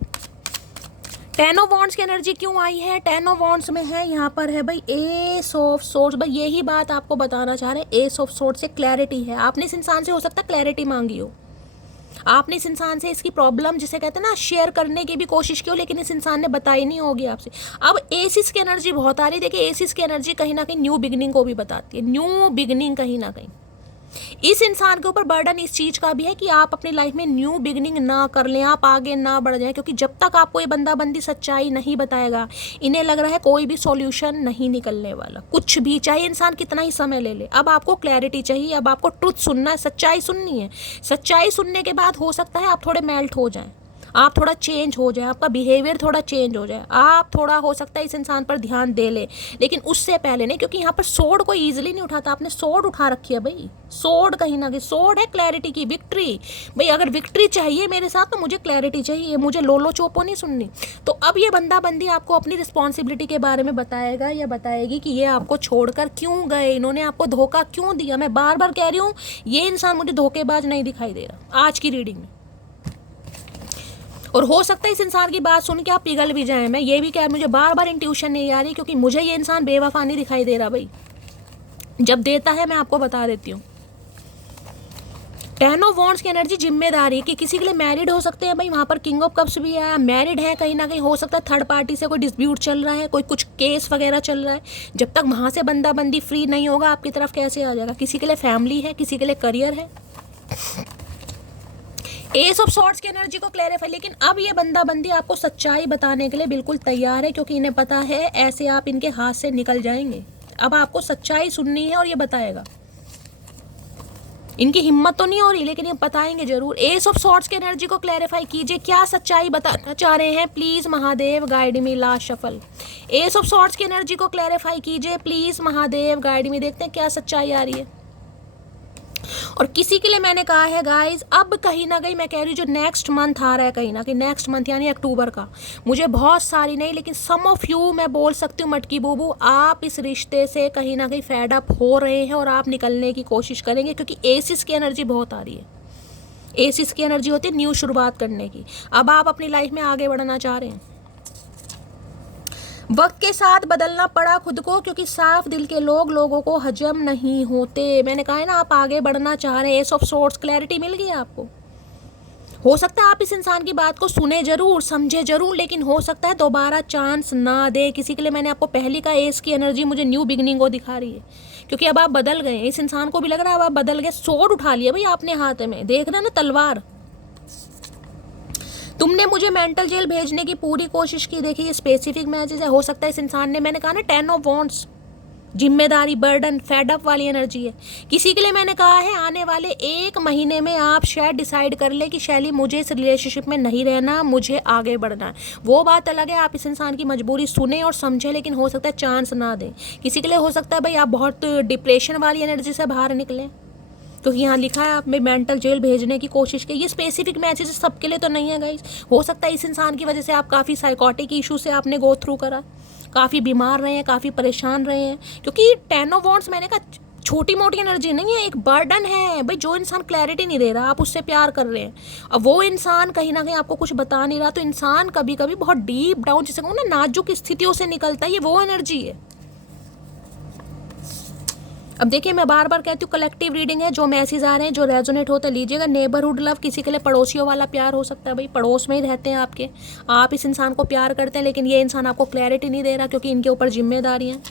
10 of wands की एनर्जी क्यों आई है? 10 ऑफ वॉन्ड्स में है, यहाँ पर है भाई एस ऑफ सोर्ड्स। भाई यही बात आपको बताना चाह रहे हैं, एस ऑफ सोर्ड्स से क्लैरिटी है। आपने इस इंसान से हो सकता है क्लैरिटी मांगी हो, आपने इस इंसान से इसकी प्रॉब्लम जिसे कहते हैं ना शेयर करने की भी कोशिश की हो, लेकिन इस इंसान ने बताई नहीं होगी आपसे। अब एसिस की एनर्जी बहुत आ रही है। देखिए एसिस की एनर्जी कहीं ना कहीं न्यू बिगनिंग को भी बताती है, न्यू बिगनिंग कहीं ना कहीं। इस इंसान के ऊपर बर्डन इस चीज़ का भी है कि आप अपनी लाइफ में न्यू बिगनिंग ना कर लें, आप आगे ना बढ़ जाएं, क्योंकि जब तक आपको ये बंदा बंदी सच्चाई नहीं बताएगा, इन्हें लग रहा है कोई भी सॉल्यूशन नहीं निकलने वाला, कुछ भी, चाहे इंसान कितना ही समय ले ले। अब आपको क्लैरिटी चाहिए, अब आपको ट्रुथ सुनना है, सच्चाई सुननी है। सच्चाई सुनने के बाद हो सकता है आप थोड़े मेल्ट हो जाएं, आप थोड़ा चेंज हो जाए, आपका बिहेवियर थोड़ा चेंज हो जाए, आप थोड़ा हो सकता है इस इंसान पर ध्यान दे ले, लेकिन उससे पहले नहीं, क्योंकि यहाँ पर सोड कोई ईजिली नहीं उठाता। आपने सोड उठा रखी है भाई, सोड कहीं ना कहीं सोड है क्लैरिटी की, विक्ट्री। भाई अगर विक्ट्री चाहिए मेरे साथ तो मुझे क्लैरिटी चाहिए, मुझे लोलो चोपो नहीं सुननी। तो अब ये बंदा बंदी आपको अपनी रिस्पॉन्सिबिलिटी के बारे में बताएगा या बताएगी कि ये आपको छोड़कर क्यों गए, इन्होंने आपको धोखा क्यों दिया। मैं बार बार कह रही हूँ, ये इंसान मुझे धोखेबाज नहीं दिखाई दे रहा आज की रीडिंग में। और हो सकता है इस इंसान की बात सुन के आप पिघल भी जाएं। मैं ये भी कह, मुझे बार बार इंट्यूशन नहीं आ रही, क्योंकि मुझे ये इंसान बेवफा नहीं दिखाई दे रहा भाई। जब देता है मैं आपको बता देती हूँ। 10 ऑफ वॉन्ड्स की एनर्जी जिम्मेदारी कि किसी के लिए मैरिड हो सकते हैं भाई, वहाँ पर किंग ऑफ कप्स भी आया, मैरिड है कहीं ना कहीं, हो सकता है थर्ड पार्टी से कोई डिस्प्यूट चल रहा है, कोई कुछ केस वगैरह चल रहा है। जब तक वहाँ से बंदा बंदी फ्री नहीं होगा आपकी तरफ कैसे आ जाएगा। किसी के लिए फैमिली है, किसी के लिए करियर है। एस ऑफ सॉर्ड्स की एनर्जी को क्लैरिफाई, लेकिन अब ये बंदा बंदी आपको सच्चाई बताने के लिए बिल्कुल तैयार है, क्योंकि इन्हें पता है ऐसे आप इनके हाथ से निकल जाएंगे। अब आपको सच्चाई सुननी है और ये बताएगा। इनकी हिम्मत तो नहीं हो रही, लेकिन ये बताएंगे जरूर। एस ऑफ सॉर्ड्स की एनर्जी को क्लैरिफाई कीजिए, क्या सच्चाई बताना चाह रहे हैं please Mahadev, guide me. Last shuffle. S of swords की एनर्जी को क्लैरिफाई कीजिए प्लीज महादेव, गाइड मी। देखते हैं क्या सच्चाई आ रही है। और किसी के लिए मैंने कहा है गाइज, अब कहीं ना कहीं मैं कह रही हूँ जो नेक्स्ट मंथ आ रहा है, कहीं ना कहीं नेक्स्ट मंथ यानी अक्टूबर का, मुझे बहुत सारी नहीं लेकिन सम ऑफ यू मैं बोल सकती हूँ मटकी बूबू, आप इस रिश्ते से कहीं ना कहीं फेड अप हो रहे हैं और आप निकलने की कोशिश करेंगे, क्योंकि एसिस की एनर्जी बहुत आ रही है। एसिस की एनर्जी होती है न्यू शुरुआत करने की। अब आप अपनी लाइफ में आगे बढ़ना चाह रहे हैं। वक्त के साथ बदलना पड़ा खुद को, क्योंकि साफ दिल के लोग लोगों को हजम नहीं होते। मैंने कहा है ना, आप आगे बढ़ना चाह रहे हैं। एस ऑफ सोर्ड्स, क्लैरिटी मिल गई आपको। हो सकता है आप इस इंसान की बात को सुने जरूर, समझे जरूर, लेकिन हो सकता है दोबारा चांस ना दे। किसी के लिए मैंने आपको पहली का एस की एनर्जी मुझे न्यू बिगनिंग को दिखा रही है, क्योंकि अब आप बदल गए। इस इंसान को भी लग रहा है अब आप बदल गए। सोर्ड उठा लिया भाई आपने हाथ में, देख रहे ना तलवार। तुमने मुझे मेंटल जेल भेजने की पूरी कोशिश की। देखिए ये स्पेसिफिक मैसेज है। हो सकता है इस इंसान ने, मैंने कहा ना 10 ऑफ वॉन्ड्स, जिम्मेदारी, बर्डन, फेड अप वाली एनर्जी है। किसी के लिए मैंने कहा है आने वाले 1 महीने में आप शायद डिसाइड कर ले कि शैली मुझे इस रिलेशनशिप में नहीं रहना, मुझे आगे बढ़ना है। वो बात अलग है, आप इस इंसान की मजबूरी सुने और समझे, लेकिन हो सकता है चांस ना दें। किसी के लिए हो सकता है भाई आप बहुत डिप्रेशन वाली एनर्जी से बाहर निकलें, क्योंकि यहाँ लिखा है आप में मेंटल जेल भेजने की कोशिश की। ये स्पेसिफिक मैसेज सबके लिए तो नहीं है गाइस। हो सकता है इस इंसान की वजह से आप काफ़ी साइकोटिक इशू से आपने गो थ्रू करा, काफ़ी बीमार रहे हैं, काफ़ी परेशान रहे हैं, क्योंकि 10 ऑफ वॉन्ड्स मैंने कहा छोटी मोटी एनर्जी नहीं है, एक बर्डन है भाई। जो इंसान क्लैरिटी नहीं दे रहा, आप उससे प्यार कर रहे हैं, अब वो इंसान कहीं ना कहीं आपको कुछ बता नहीं रहा, तो इंसान कभी कभी बहुत डीप डाउन, जिसे कहूँ ना नाजुक स्थितियों से निकलता है। ये वो एनर्जी है। अब देखिए मैं बार बार कहती हूँ कलेक्टिव रीडिंग है, जो मैसेज आ रहे हैं, जो रेजोनेट होता है लीजिएगा। नेबरहुड लव, किसी के लिए पड़ोसियों वाला प्यार हो सकता है भाई, पड़ोस में ही रहते हैं आपके, आप इस इंसान को प्यार करते हैं, लेकिन ये इंसान आपको क्लैरिटी नहीं दे रहा, क्योंकि इनके ऊपर जिम्मेदारियाँ।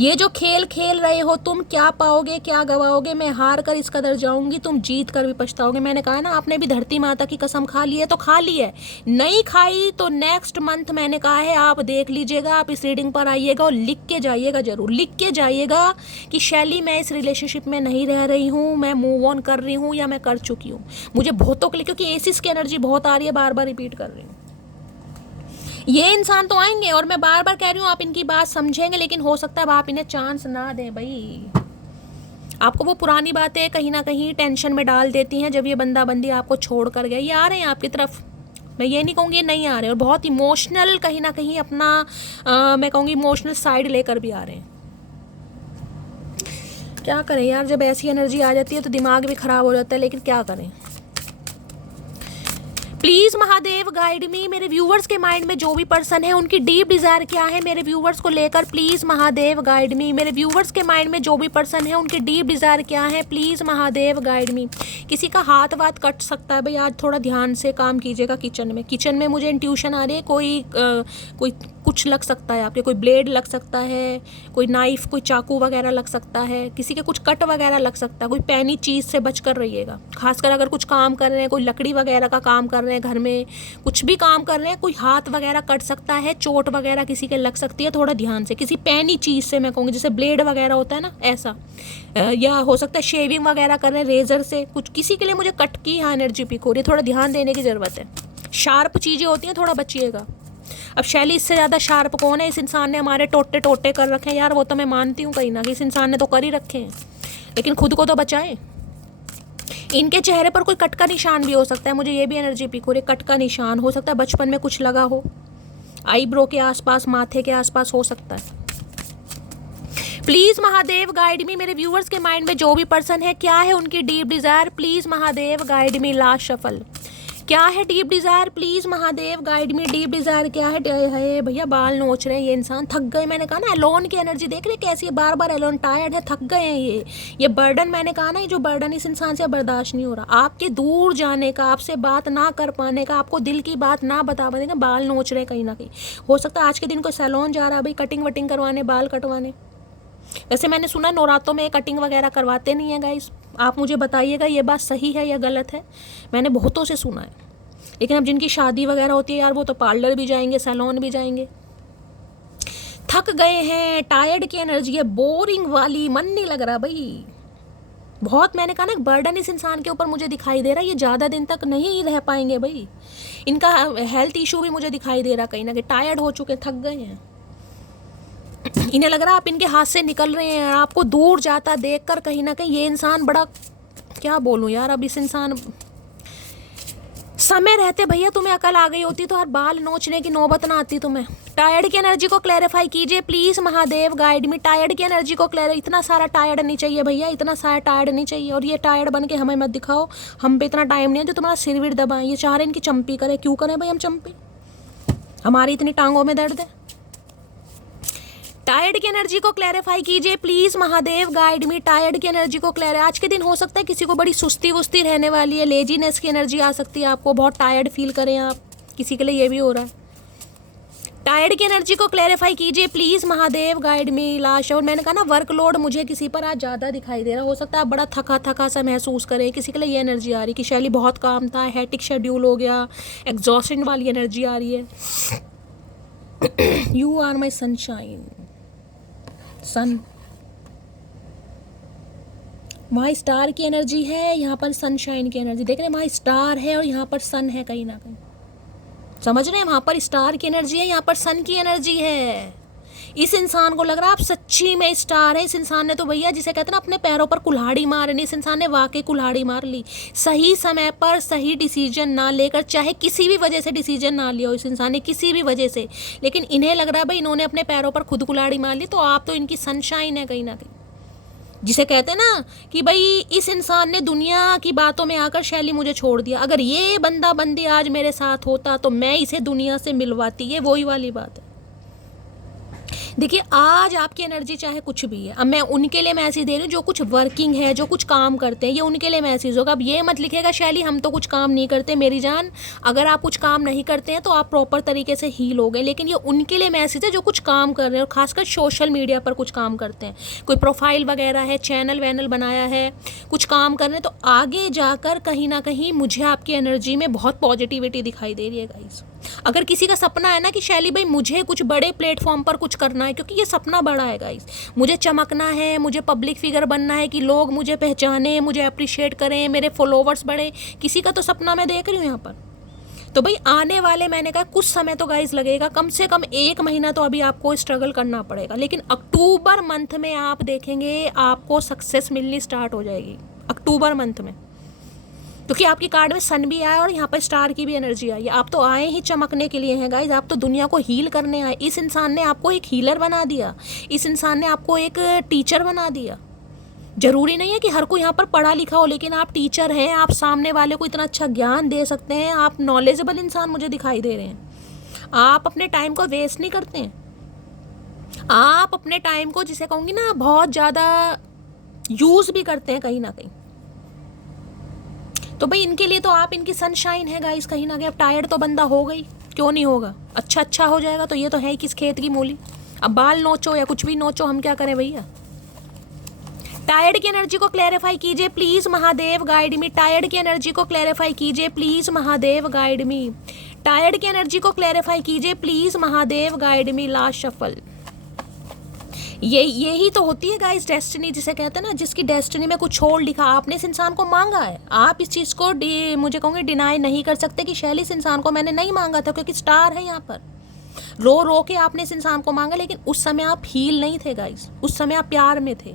ये जो खेल खेल रहे हो तुम, क्या पाओगे क्या गवाओगे, मैं हार कर इस कदर जाऊंगी, तुम जीत कर भी पछताओगे। मैंने कहा ना, आपने भी धरती माता की कसम खा ली है तो खा ली है, नहीं खाई तो नेक्स्ट मंथ मैंने कहा है आप देख लीजिएगा, आप इस रीडिंग पर आइएगा और लिख के जाइएगा, जरूर लिख के जाइएगा कि शैली मैं इस रिलेशनशिप में नहीं रह रही हूँ, मैं मूव ऑन कर रही हूँ या मैं कर चुकी हूँ। मुझे बहुतों के लिए, क्योंकि एसिस की एनर्जी बहुत आ रही है, बार बार रिपीट कर रही हूँ। ये इंसान तो आएंगे और मैं बार बार कह रही हूँ आप इनकी बात समझेंगे, लेकिन हो सकता है अब आप इन्हें चांस ना दें भाई। आपको वो पुरानी बातें कहीं ना कहीं टेंशन में डाल देती हैं। जब ये बंदा बंदी आपको छोड़ कर गया, ये आ रहे हैं आपकी तरफ, मैं ये नहीं कहूँगी ये नहीं आ रहे, और बहुत इमोशनल कहीं ना कहीं अपना मैं कहूँगी इमोशनल साइड लेकर भी आ रहे हैं। क्या करें यार, जब ऐसी एनर्जी आ जाती है तो दिमाग भी ख़राब हो जाता है, लेकिन क्या करें। प्लीज़ महादेव गाइड मी। मेरे व्यूवर्स के माइंड में जो भी पर्सन है उनकी डीप डिज़ायर क्या है मेरे व्यूवर्स को लेकर, प्लीज़ महादेव गाइड मी। मेरे व्यूवर्स के माइंड में जो भी पर्सन है उनकी डीप डिज़ायर क्या है, प्लीज़ महादेव गाइड मी। किसी का हाथ वाथ कट सकता है भाई, आज थोड़ा ध्यान से काम कीजिएगा। किचन में मुझे इंट्यूशन आ रही है, कोई कुछ लग सकता है आपके, कोई ब्लेड लग सकता है, कोई नाइफ, कोई चाकू वगैरह लग सकता है, किसी के कुछ कट वगैरह लग सकता है। कोई पैनी चीज़ से बच कर रहिएगा, खासकर अगर कुछ काम कर रहे हैं, कोई लकड़ी वगैरह का काम कर रहे हैं, रहे हैं घर में, कुछ भी काम कर रहे हैं, कोई हाथ वगैरह कट सकता है, चोट वगैरह किसी के लग सकती है, थोड़ा ध्यान से, किसी पैनी चीज़ से मैं कहूँगी, जैसे ब्लेड वगैरह होता है ना ऐसा, या हो सकता है शेविंग वगैरह कर रहे हैं रेजर से, कुछ किसी के लिए मुझे कट की हाँ एनर्जी पिक हो रही है, थोड़ा ध्यान देने की ज़रूरत है। शार्प चीज़ें होती हैं, थोड़ा बचिएगा। अब शैली इससे ज़्यादा शार्प कौन है? इस इंसान ने हमारे टोटे टोटे कर रखे हैं यार, वो तो मैं मानती हूँ कहीं ना कहीं इस इंसान ने तो कर ही रखे हैं, लेकिन खुद को तो बचाएं। इनके चेहरे पर कोई कट का निशान भी हो सकता है, मुझे ये भी एनर्जी पिक हो रही है, कट का निशान हो सकता है, बचपन में कुछ लगा हो, आईब्रो के आसपास, माथे के आसपास हो सकता है। प्लीज़ महादेव गाइड मी, मेरे व्यूअर्स के माइंड में जो भी पर्सन है, क्या है उनकी deep desire? Please Mahadev guide me. Last shuffle, क्या है deep desire? Please Mahadev guide me, deep desire क्या है? भैया बाल नोच रहे हैं ये इंसान, थक गए। मैंने कहा ना एलोन की एनर्जी देख रहे कैसी है, बार बार एलोन, टायर्ड है, थक गए हैं ये बर्डन, मैंने कहा ना ये जो बर्डन इस इंसान से बर्दाश्त नहीं हो रहा, आपके दूर जाने का, आपसे बात ना कर पाने का, आपको दिल की बात ना बता पाने का, बाल नोच रहे हैं कहीं ना कहीं। हो सकता है आज के दिन कोई सैलून जा रहा है भाई, कटिंग वटिंग करवाने, बाल कटवाने। वैसे मैंने सुना नवरात्रों में कटिंग वगैरह करवाते नहीं है गाइस, आप मुझे बताइएगा ये बात सही है या गलत है, मैंने बहुतों से सुना है। लेकिन अब जिनकी शादी वगैरह होती है यार, वो तो पार्लर भी जाएंगे, सैलून भी जाएंगे। थक गए हैं, टायर्ड की एनर्जी है, बोरिंग वाली, मन नहीं लग रहा भाई बहुत। मैंने कहा ना एक बर्डन इस इंसान के ऊपर मुझे दिखाई दे रहा है, ये ज़्यादा दिन तक नहीं रह पाएंगे भाई। इनका हेल्थ इशू भी मुझे दिखाई दे रहा कहीं ना कहीं, टायर्ड हो चुके, थक गए हैं। इन्हें लग रहा है आप इनके हाथ से निकल रहे हैं, आपको दूर जाता देखकर कहीं ना कहीं ये इंसान बड़ा, क्या बोलूं यार, अब इस इंसान, समय रहते भैया तुम्हें अकल आ गई होती तो हर बाल नोचने की नौबत ना आती तुम्हें। टायर्ड की एनर्जी को क्लैरिफाई कीजिए please Mahadev guide me, tired की एनर्जी को क्लैरिफाई। इतना सारा टायर्ड नहीं चाहिए भैया, इतना सारा टायर्ड नहीं चाहिए, और ये टायर्ड बन के हमें मत दिखाओ, हम पे इतना टाइम नहीं है जो तुम्हारा सिर विर दबाएं। ये चाह रहे हैं इनकी चंपी करें, क्यों करें भाई हम चंपी, हमारी इतनी टांगों में दर्द है। टायर्ड की एनर्जी को क्लैरिफाई कीजिए please Mahadev guide me, tired की एनर्जी को क्लैरिफाई। आज के दिन हो सकता है किसी को बड़ी सुस्ती वुस्ती रहने वाली है, लेजीनेस की एनर्जी आ सकती है आपको, बहुत टायर्ड फील करें आप, किसी के लिए ये भी हो रहा है। टायर्ड की एनर्जी को क्लैरिफाई कीजिए please Mahadev guide me. Last, और मैंने कहा ना वर्कलोड मुझे किसी पर आज ज़्यादा दिखाई दे रहा, हो सकता है आप बड़ा थका थका सा महसूस करें, किसी के लिए ये एनर्जी आ रही कि शैली बहुत काम था, हैटिक शेड्यूल हो गया, एग्जॉस्टिंग वाली एनर्जी आ रही है। यू आर माई सनशाइन, सन, वहाँ स्टार की एनर्जी है, यहाँ पर सनशाइन की एनर्जी देख रहे हैं, वहाँ स्टार है और यहाँ पर सन है कहीं ना कहीं, समझ रहे हैं, वहाँ पर स्टार की एनर्जी है, यहाँ पर सन की एनर्जी है। इस इंसान को लग रहा है आप सच्ची में स्टार है। इस इंसान ने तो भैया जिसे कहते हैं ना अपने पैरों पर कुल्हाड़ी मारनी, इस इंसान ने वाकई कुल्हाड़ी मार ली। सही समय पर सही डिसीजन ना लेकर, चाहे किसी भी वजह से डिसीजन ना लिया हो इस इंसान ने, किसी भी वजह से, लेकिन इन्हें लग रहा है भाई इन्होंने अपने पैरों पर खुद कुल्हाड़ी मार ली, तो आप तो इनकी सनशाइन है कहीं ना कहीं, जिसे कहते हैं ना कि भाई इस इंसान ने दुनिया की बातों में आकर शैली मुझे छोड़ दिया, अगर ये बंदा बंदी आज मेरे साथ होता तो मैं इसे दुनिया से मिलवाती, ये वही वाली बात है। देखिए आज आपकी एनर्जी चाहे कुछ भी है, अब मैं उनके लिए मैसेज दे रही हूँ जो कुछ वर्किंग है, जो कुछ काम करते हैं, ये उनके लिए मैसेज होगा। अब ये मत लिखेगा शैली हम तो कुछ काम नहीं करते, मेरी जान अगर आप कुछ काम नहीं करते हैं तो आप प्रॉपर तरीके से हील हो गए, लेकिन ये उनके लिए मैसेज है जो कुछ काम कर रहे हैं, और खासकर सोशल मीडिया पर कुछ काम करते हैं, कोई प्रोफाइल वगैरह है, चैनल वैनल बनाया है, कुछ काम कर रहे हैं, तो आगे जाकर कहीं ना कहीं मुझे आपकी एनर्जी में बहुत पॉजिटिविटी दिखाई दे रही है गाइस। अगर किसी का सपना है ना कि शैली भाई मुझे कुछ बड़े प्लेटफॉर्म पर कुछ करना है, क्योंकि ये सपना बड़ा है गाइस, मुझे चमकना है, मुझे पब्लिक फिगर बनना है, कि लोग मुझे पहचाने, मुझे अप्रिशिएट करें, मेरे फॉलोवर्स बढ़े, किसी का तो सपना मैं देख रही हूँ यहाँ पर। तो भाई आने वाले, मैंने कहा कुछ समय तो गाइस लगेगा, कम से कम 1 महीना तो अभी आपको स्ट्रगल करना पड़ेगा, लेकिन अक्टूबर मंथ में आप देखेंगे आपको सक्सेस मिलनी स्टार्ट हो जाएगी, अक्टूबर मंथ में, क्योंकि आपकी कार्ड में सन भी आया और यहाँ पर स्टार की भी एनर्जी आई है। आप तो आए ही चमकने के लिए हैं गाइज, आप तो दुनिया को हील करने आए। इस इंसान ने आपको एक हीलर बना दिया, इस इंसान ने आपको एक टीचर बना दिया। जरूरी नहीं है कि हर कोई यहाँ पर पढ़ा लिखा हो, लेकिन आप टीचर हैं, आप सामने वाले को इतना अच्छा ज्ञान दे सकते हैं, आप नॉलेजेबल इंसान मुझे दिखाई दे रहे हैं। आप अपने टाइम को वेस्ट नहीं करते हैं, आप अपने टाइम को जिसे कहूँगी ना बहुत ज़्यादा यूज़ भी करते हैं कहीं ना कहीं। तो भाई इनके लिए तो आप इनकी सनशाइन है गाइस कहीं ना कहीं। अब टायर्ड तो बंदा हो गई, क्यों नहीं होगा, अच्छा हो जाएगा, तो ये तो है ही किस खेत की मूली। अब बाल नोचो या कुछ भी नोचो, हम क्या करें भैया। टायर्ड की एनर्जी को क्लैरिफाई कीजिए please Mahadev, guide me. Tired की एनर्जी को क्लैरिफाई कीजिए please Mahadev, guide me. Tired की एनर्जी को क्लैरिफाई कीजिए please Mahadev, guide me. Last shuffle. यही तो होती है गाइस डेस्टिनी, जिसे कहते हैं ना, जिसकी डेस्टिनी में कुछ और लिखा। आपने इस इंसान को मांगा है, आप इस चीज़ को मुझे कहूँगी डिनाई नहीं कर सकते कि शैली इस इंसान को मैंने नहीं मांगा था, क्योंकि स्टार है यहाँ पर। रो रो के आपने इस इंसान को मांगा, लेकिन उस समय आप हील नहीं थे गाइस, उस समय आप प्यार में थे।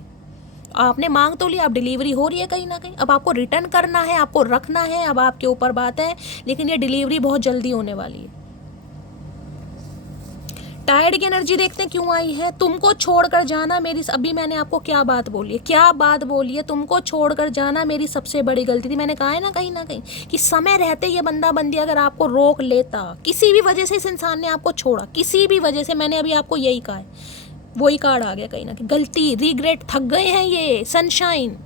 आपने मांग तो लिया, अब डिलीवरी हो रही है कहीं ना कहीं। अब आपको रिटर्न करना है, आपको रखना है, अब आपके ऊपर बात है, लेकिन ये डिलीवरी बहुत जल्दी होने वाली है। टायर्ड की एनर्जी देखते हैं क्यों आई है। तुमको छोड़कर जाना मेरी, अभी मैंने आपको क्या बात बोली है, क्या बात बोली है, तुमको छोड़कर जाना मेरी सबसे बड़ी गलती थी। मैंने कहा है ना कहीं कि समय रहते ये बंदा बंदी अगर आपको रोक लेता, किसी भी वजह से इस इंसान ने आपको छोड़ा, किसी भी वजह से, मैंने अभी आपको यही कहा है, वही कार्ड आ गया कहीं ना कहीं। गलती, रिग्रेट, थक गए हैं ये सनशाइन।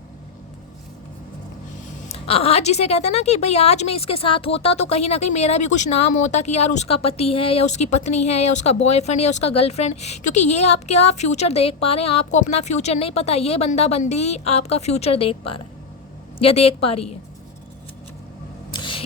आज जिसे कहते हैं ना कि भाई आज मैं इसके साथ होता तो कहीं ना कहीं मेरा भी कुछ नाम होता कि यार उसका पति है या उसकी पत्नी है या उसका बॉयफ्रेंड या उसका गर्लफ्रेंड, क्योंकि ये आप क्या फ्यूचर देख पा रहे हैं। आपको अपना फ्यूचर नहीं पता, ये बंदा बंदी आपका फ्यूचर देख पा रहा है या देख पा रही है।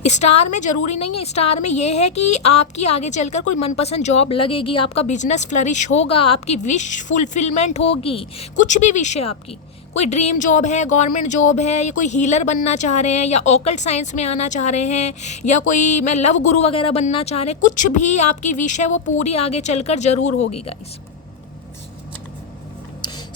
स्टार में जरूरी नहीं है, स्टार में ये है कि आपकी आगे चलकर कोई मनपसंद जॉब लगेगी, आपका बिजनेस फ्लरिश होगा, आपकी विश फुलफिलमेंट होगी, कुछ भी विश है आपकी। कोई ड्रीम जॉब है, गवर्नमेंट जॉब है, या कोई हीलर बनना चाह रहे हैं, या ऑकल्ट साइंस में आना चाह रहे हैं, या कोई मैं लव गुरु वगैरह बनना चाह रहे हैं, कुछ भी आपकी विश है वो पूरी आगे चलकर जरूर होगी गाइस।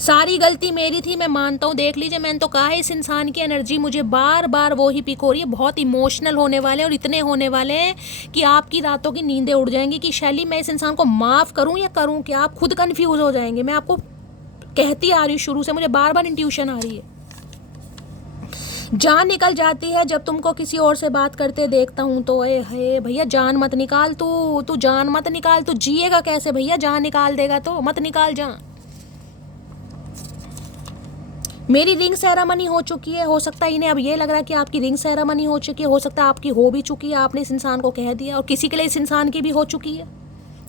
सारी गलती मेरी थी, मैं मानता हूँ। देख लीजिए, मैंने तो कहा है इस इंसान की एनर्जी मुझे बार बार वो ही पिक हो रही है। बहुत इमोशनल होने वाले हैं और इतने होने वाले हैं कि आपकी रातों की नींदें उड़ जाएंगी कि शैली मैं इस इंसान को माफ़ करूँ या करूँ क्या। आप खुद कन्फ्यूज़ हो जाएंगे। मैं आपको कहती आ रही हूँ शुरू से, मुझे बार बार इंट्यूशन आ रही है। जान निकल जाती है जब तुमको किसी और से बात करते देखता हूँ तो। ए हे भैया जान मत निकाल, तू जान मत निकाल, तू जिएगा कैसे भैया, जान निकाल देगा तो मत निकाल जान। मेरी रिंग सेरेमनी हो चुकी है, हो सकता है इन्हें अब ये लग रहा है कि आपकी रिंग सेरेमनी हो चुकी है, हो सकता है आपकी हो भी चुकी है, आपने इस इंसान को कह दिया, और किसी के लिए इस इंसान की भी हो चुकी है,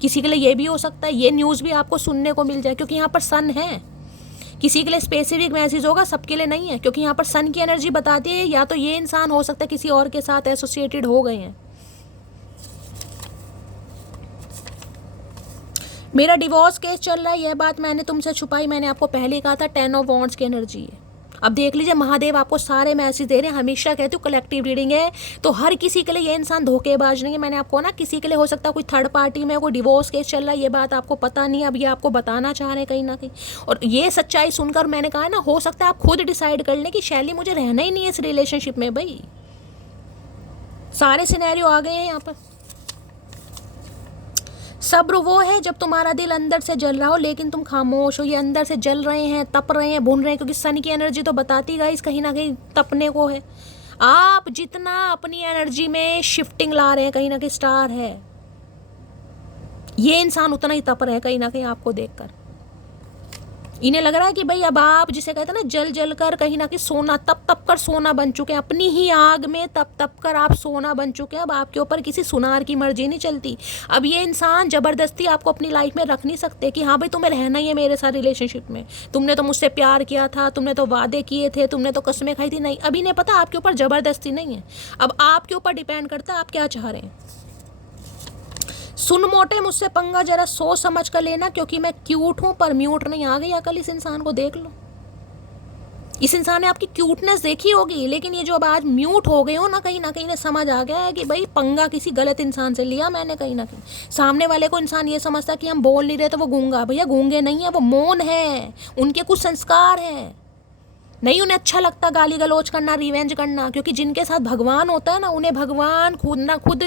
किसी के लिए ये भी हो सकता है। ये न्यूज़ भी आपको सुनने को मिल जाए, क्योंकि यहाँ पर सन है। किसी के लिए स्पेसिफिक मैसेज होगा, सबके लिए नहीं है, क्योंकि यहाँ पर सन की एनर्जी बताती है या तो ये इंसान हो सकता है किसी और के साथ एसोसिएटेड हो गए हैं। मेरा डिवोर्स केस चल रहा है, यह बात मैंने तुमसे छुपाई, मैंने आपको पहले ही कहा था। 10 ऑफ वॉन्ड्स की एनर्जी है। अब देख लीजिए, महादेव आपको सारे मैसेज दे रहे हैं। हमेशा कहती हूँ कलेक्टिव रीडिंग है, तो हर किसी के लिए ये इंसान धोखेबाज नहीं है। मैंने आपको ना, किसी के लिए हो सकता है कोई थर्ड पार्टी में कोई डिवोर्स केस चल रहा है, ये बात आपको पता नहीं है, अब ये आपको बताना चाह रहे हैं कहीं ना कहीं। और ये सच्चाई सुनकर मैंने कहा ना, हो सकता है आप खुद डिसाइड कर लें कि शैली मुझे रहना ही नहीं है इस रिलेशनशिप में। भाई सारे सिनेरियो आ गए हैं यहाँ पर। सब्र वो है जब तुम्हारा दिल अंदर से जल रहा हो लेकिन तुम खामोश हो। ये अंदर से जल रहे हैं, तप रहे हैं, भून रहे हैं, क्योंकि सन की एनर्जी तो बताती गाइस कहीं ना कहीं तपने को है। आप जितना अपनी एनर्जी में शिफ्टिंग ला रहे हैं, कहीं ना कहीं स्टार है, ये इंसान उतना ही तप रहे हैं कहीं ना कहीं आपको देखकर। इन्हें लग रहा है कि भाई अब आप जिसे कहते हैं ना, जल जल कर कहीं ना कहीं सोना, तप तप कर सोना बन चुके हैं। अपनी ही आग में तप तप कर आप सोना बन चुके हैं। अब आपके ऊपर किसी सुनार की मर्जी नहीं चलती। अब ये इंसान ज़बरदस्ती आपको अपनी लाइफ में रख नहीं सकते कि हाँ भाई तुम्हें रहना ही है मेरे साथ रिलेशनशिप में, तुमने तो मुझसे प्यार किया था, तुमने तो वादे किए थे, तुमने तो कस्में खाई थी। नहीं, अब इन्हें पता आपके ऊपर ज़बरदस्ती नहीं है। अब आपके ऊपर डिपेंड करता है आप क्या चाह रहे हैं। सुन मोटे मुझसे पंगा जरा सोच समझ कर लेना, क्योंकि मैं क्यूट हूँ पर म्यूट नहीं। आ गई अकल इस इंसान को, देख लो। इस इंसान ने आपकी क्यूटनेस देखी होगी, लेकिन ये जो अब आज म्यूट हो गए हो ना कहीं ने समझ आ गया है कि भाई पंगा किसी गलत इंसान से लिया मैंने कहीं ना कहीं। सामने वाले को इंसान ये समझता कि हम बोल नहीं रहे तो वो गूंगा। भैया गूंगे नहीं है, वो मौन है, उनके कुछ संस्कार हैं। नहीं उन्हें अच्छा लगता गाली गलौज करना, रिवेंज करना, क्योंकि जिनके साथ भगवान होता है ना, उन्हें भगवान खुद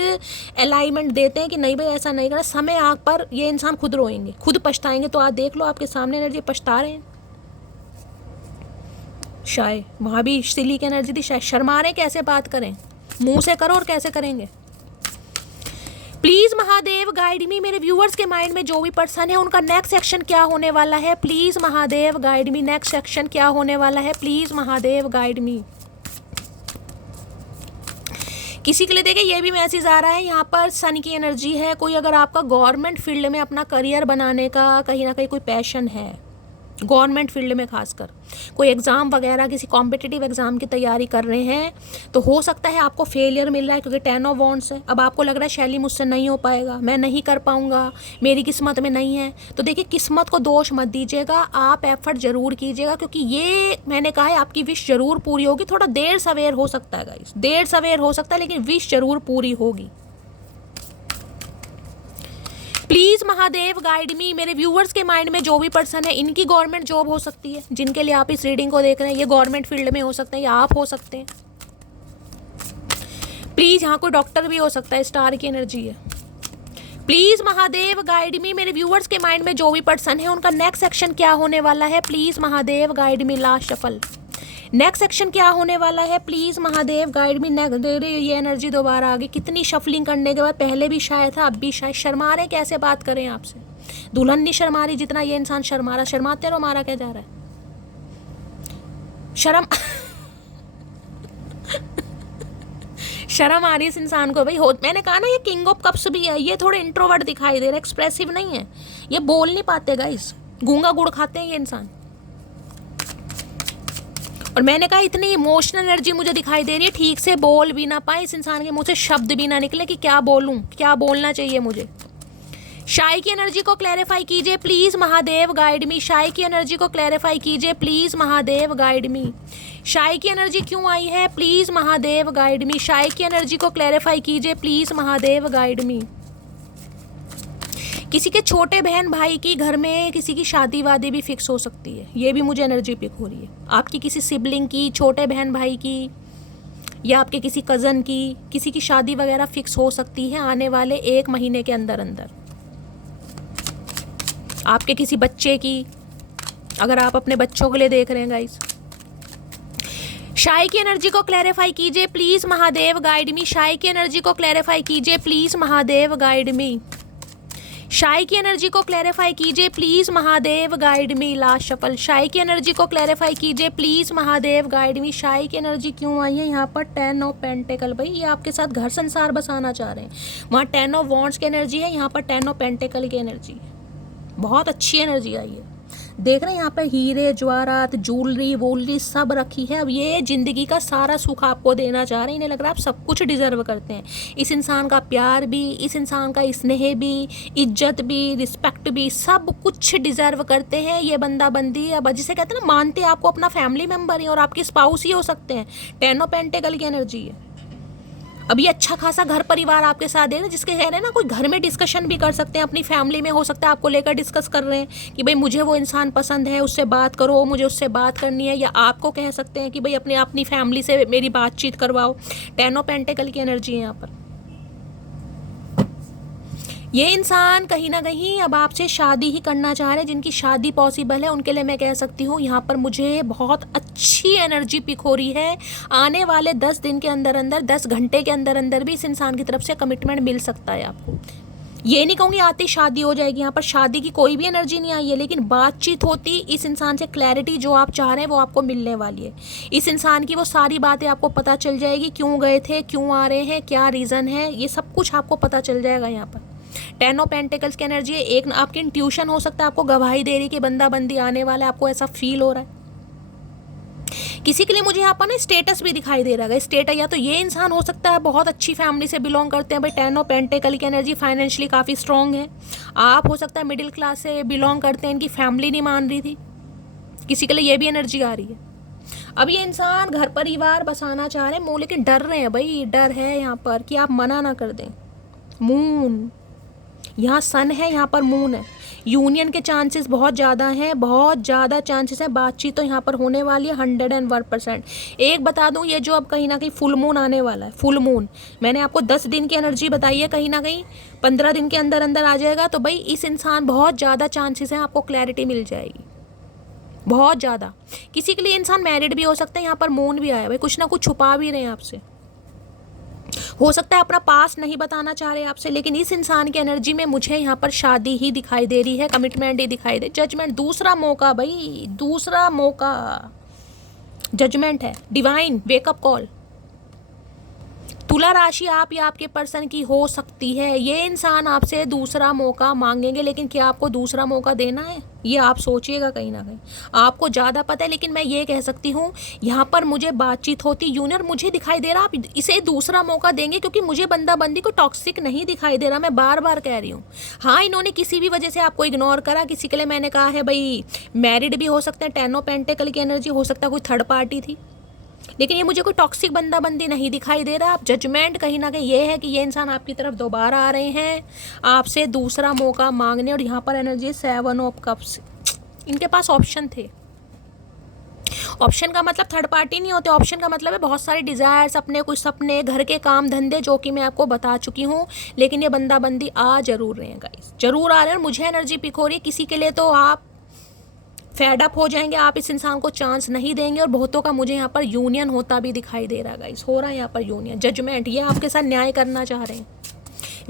अलाइनमेंट देते हैं कि नहीं भाई ऐसा नहीं करना। समय आग पर ये इंसान खुद रोएंगे, खुद पछताएंगे। तो आज देख लो आपके सामने एनर्जी पछता रहे हैं। शायद वहाँ भी सिली की एनर्जी थी, शायद शर्मा रहे, कैसे बात करें, मुंह से करो और कैसे करेंगे। प्लीज महादेव गाइड मी। मेरे व्यूअर्स के माइंड में जो भी पर्सन है उनका नेक्स्ट एक्शन क्या होने वाला है, please Mahadev guide me. Next action क्या होने वाला है, प्लीज महादेव गाइड मी। किसी के लिए देखिए ये भी मैसेज आ रहा है, यहाँ पर सन की एनर्जी है। कोई अगर आपका गवर्नमेंट फील्ड में अपना करियर बनाने का कहीं ना कहीं कोई पैशन है, गवर्नमेंट फील्ड में खासकर कोई एग्ज़ाम वगैरह किसी कॉम्पिटिटिव एग्ज़ाम की तैयारी कर रहे हैं तो हो सकता है आपको फेलियर मिल रहा है क्योंकि 10 ऑफ वॉन्ड्स है। अब आपको लग रहा है शैली मुझसे नहीं हो पाएगा, मैं नहीं कर पाऊंगा, मेरी किस्मत में नहीं है। तो देखिए किस्मत को दोष मत दीजिएगा, आप एफर्ट ज़रूर कीजिएगा क्योंकि ये मैंने कहा है आपकी विश ज़रूर पूरी होगी। थोड़ा देर सवेर हो सकता है गाइस, देर सवेर हो सकता है, लेकिन विश ज़रूर पूरी होगी। प्लीज महादेव गाइड मी। मेरे व्यूवर्स के माइंड में जो भी पर्सन है इनकी गवर्नमेंट जॉब हो सकती है, जिनके लिए आप इस रीडिंग को देख रहे हैं ये गवर्नमेंट फील्ड में हो सकते हैं या आप हो सकते हैं। प्लीज यहाँ कोई डॉक्टर भी हो सकता है, स्टार की एनर्जी है। प्लीज महादेव गाइड मी। मेरे व्यूवर्स के माइंड में जो भी पर्सन है उनका नेक्स्ट सेक्शन क्या होने वाला है, please Mahadev guide me. Last shuffle, next section क्या होने वाला है, प्लीज महादेव गाइड मी। ये एनर्जी दोबारा आ गई। कितनी शफलिंग करने के बाद, पहले भी शायद था अब भी शायद। शर्मा रहे कैसे बात करें आपसे, दुल्हन नहीं शर्मा रही जितना ये इंसान शर्मा रहा। शर्माते रहो, मारा क्या जा रहा है, शर्म शर्म आ रही है इस इंसान को भाई। मैंने कहा ना ये किंग ऑफ कप्स भी है, ये थोड़े इंट्रोवर्ट दिखाई दे रहे, एक्सप्रेसिव नहीं है, ये बोल नहीं पाते गाइस, गूंगा गुड़ खाते हैं ये इंसान। और मैंने कहा इतनी इमोशनल एनर्जी मुझे दिखाई दे रही है, ठीक से बोल भी ना पाए इस इंसान के मुंह से, शब्द भी ना निकले कि क्या बोलूं, क्या बोलना चाहिए मुझे। शाय की एनर्जी को क्लैरिफाई कीजिए please Mahadev guide me. Shy की एनर्जी को क्लैरिफाई कीजिए please Mahadev guide me. Shy की एनर्जी क्यों आई है, please Mahadev guide me. Shy की एनर्जी को क्लैरिफाई कीजिए प्लीज महादेव गाइड मी। किसी के छोटे बहन भाई की घर में किसी की शादी वादी भी फिक्स हो सकती है, ये भी मुझे एनर्जी पिक हो रही है। आपकी किसी सिबलिंग की, छोटे बहन भाई की, या आपके किसी कज़न की, किसी की शादी वगैरह फिक्स हो सकती है आने वाले 1 महीने के अंदर अंदर। आपके किसी बच्चे की, अगर आप अपने बच्चों के लिए देख रहे हैं गाइस। शाय की एनर्जी को क्लैरिफाई कीजिए please Mahadev guide me. Shy की एनर्जी को क्लैरिफाई कीजिए please Mahadev guide me. Shy की एनर्जी को क्लैरिफाई कीजिए please Mahadev guide me. Last shuffle, shy की एनर्जी को क्लैरिफाई कीजिए please Mahadev guide me. Shy की एनर्जी क्यों आई है यहाँ पर, 10 ऑफ पेंटिकल। भाई ये आपके साथ घर संसार बसाना चाह रहे हैं, वहाँ 10 ऑफ वॉन्ड्स की एनर्जी है, यहाँ पर 10 ऑफ पेंटिकल की एनर्जी है। बहुत अच्छी एनर्जी आई है। देख रहे हैं यहाँ पर हीरे जवाहरात, ज्वेलरी वोलरी सब रखी है। अब ये जिंदगी का सारा सुख आपको देना चाह रहे हैं, इन्हें लग रहा है आप सब कुछ डिजर्व करते हैं। इस इंसान का प्यार भी, इस इंसान का स्नेह भी, इज्जत भी, रिस्पेक्ट भी, सब कुछ डिजर्व करते हैं ये बंदा बंदी। अब जिसे कहते हैं ना, मानते आपको अपना फैमिली मेम्बर ही और आपके स्पाउस ही हो सकते हैं। 10 ऑफ पेंटिकल की एनर्जी है। अब ये अच्छा खासा घर परिवार आपके साथ है, जिसके कह रहे हैं ना, कोई घर में डिस्कशन भी कर सकते हैं अपनी फैमिली में, हो सकता है आपको लेकर डिस्कस कर रहे हैं कि भाई मुझे वो इंसान पसंद है, उससे बात करो, मुझे उससे बात करनी है। या आपको कह सकते हैं कि भाई अपनी फैमिली से मेरी बातचीत करवाओ। 10 ऑफ पेंटिकल की एनर्जी है यहाँ पर। ये इंसान कहीं ना कहीं अब आपसे शादी ही करना चाह रहे हैं। जिनकी शादी पॉसिबल है उनके लिए मैं कह सकती हूँ यहाँ पर मुझे बहुत अच्छी एनर्जी पिक हो रही है। आने वाले 10 दिन के अंदर अंदर, 10 घंटे के अंदर अंदर भी इस इंसान की तरफ से कमिटमेंट मिल सकता है आपको। ये नहीं कहूँगी आती शादी हो जाएगी, यहाँ पर शादी की कोई भी एनर्जी नहीं आई है, लेकिन बातचीत होती इस इंसान से, क्लैरिटी जो आप चाह रहे हैं वो आपको मिलने वाली है। इस इंसान की वो सारी बातें आपको पता चल जाएगी, क्यों गए थे, क्यों आ रहे हैं, क्या रीज़न है, ये सब कुछ आपको पता चल जाएगा यहाँ पर। 10 ऑफ पेंटिकल्स की एनर्जी है। एक आपकी इंट्यूशन हो सकता है आपको गवाही दे रही कि बंदा बंदी आने वाला है, आपको ऐसा फील हो रहा है। किसी के लिए मुझे यहाँ पर ना स्टेटस भी दिखाई दे रहा है। स्टेटस या तो ये इंसान हो सकता है बहुत अच्छी फैमिली से बिलोंग करते हैं, भाई 10 ऑफ पेंटिकल की एनर्जी फाइनेंशियली काफ़ी स्ट्रॉन्ग है। आप हो सकता है मिडिल क्लास से बिलोंग करते हैं, इनकी फैमिली नहीं मान रही थी, किसी के लिए ये भी एनर्जी आ रही है। अब ये इंसान घर परिवार बसाना चाह रहे हैं, लेकिन डर रहे हैं भाई, डर है यहाँ पर कि आप मना ना कर दें। मून, यहाँ सन है, यहाँ पर मून है। यूनियन के चांसेस बहुत ज़्यादा हैं, बहुत ज़्यादा चांसेस हैं। बातचीत तो यहाँ पर होने वाली है 101%। एक बता दूँ, ये जो अब कहीं ना कहीं फुल मून आने वाला है, फुल मून मैंने आपको 10 दिन की एनर्जी बताई है, कहीं ना कहीं 15 दिन के अंदर अंदर आ जाएगा। तो भाई इस इंसान बहुत ज़्यादा चांसेस हैं आपको क्लैरिटी मिल जाएगी, बहुत ज़्यादा। किसी के लिए इंसान मैरिड भी हो सकता है, यहाँ पर मून भी आया, भाई कुछ ना कुछ छुपा भी रहे हैं आपसे। हो सकता है अपना पास नहीं बताना चाह रहे आपसे, लेकिन इस इंसान की एनर्जी में मुझे यहाँ पर शादी ही दिखाई दे रही है, कमिटमेंट ही दिखाई दे, जजमेंट, दूसरा मौका भाई, दूसरा मौका, जजमेंट है, डिवाइन वेकअप कॉल। तुला राशि आप या आपके पर्सन की हो सकती है। ये इंसान आपसे दूसरा मौका मांगेंगे, लेकिन क्या आपको दूसरा मौका देना है, ये आप सोचिएगा। कहीं ना कहीं आपको ज़्यादा पता है, लेकिन मैं ये कह सकती हूँ यहाँ पर मुझे बातचीत होती, यूनियन मुझे दिखाई दे रहा आप इसे दूसरा मौका देंगे, क्योंकि मुझे बंदा बंदी को टॉक्सिक नहीं दिखाई दे रहा। मैं बार बार कह रही हूँ। हाँ, इन्होंने किसी भी वजह से आपको इग्नोर करा, किसी के लिए मैंने कहा है भाई मैरिड भी हो सकते हैं, 10 ऑफ पेंटिकल की एनर्जी हो सकता है, कोई थर्ड पार्टी थी, लेकिन ये मुझे कोई टॉक्सिक बंदा बंदी नहीं दिखाई दे रहा। आप जजमेंट कहीं ना कहीं ये है कि ये इंसान आपकी तरफ दोबारा आ रहे हैं, आपसे दूसरा मौका मांगने। और यहाँ पर एनर्जी 7 ऑफ कप्स, इनके पास ऑप्शन थे। ऑप्शन का मतलब थर्ड पार्टी नहीं होते, ऑप्शन का मतलब है बहुत सारे डिज़ायर्स, अपने कुछ सपने, घर के काम धंधे, जो कि मैं आपको बता चुकी हूँ। लेकिन ये बंदा बंदी आ जरूर रहे हैं गाइस, जरूर आ रहे हैं। और मुझे एनर्जी पिक हो रही है किसी के लिए तो आप फेड अप हो जाएंगे, आप इस इंसान को चांस नहीं देंगे। और बहुतों का मुझे यहाँ पर यूनियन होता भी दिखाई दे रहा है गाइस, हो रहा है यहाँ पर यूनियन, जजमेंट, ये आपके साथ न्याय करना चाह रहे हैं।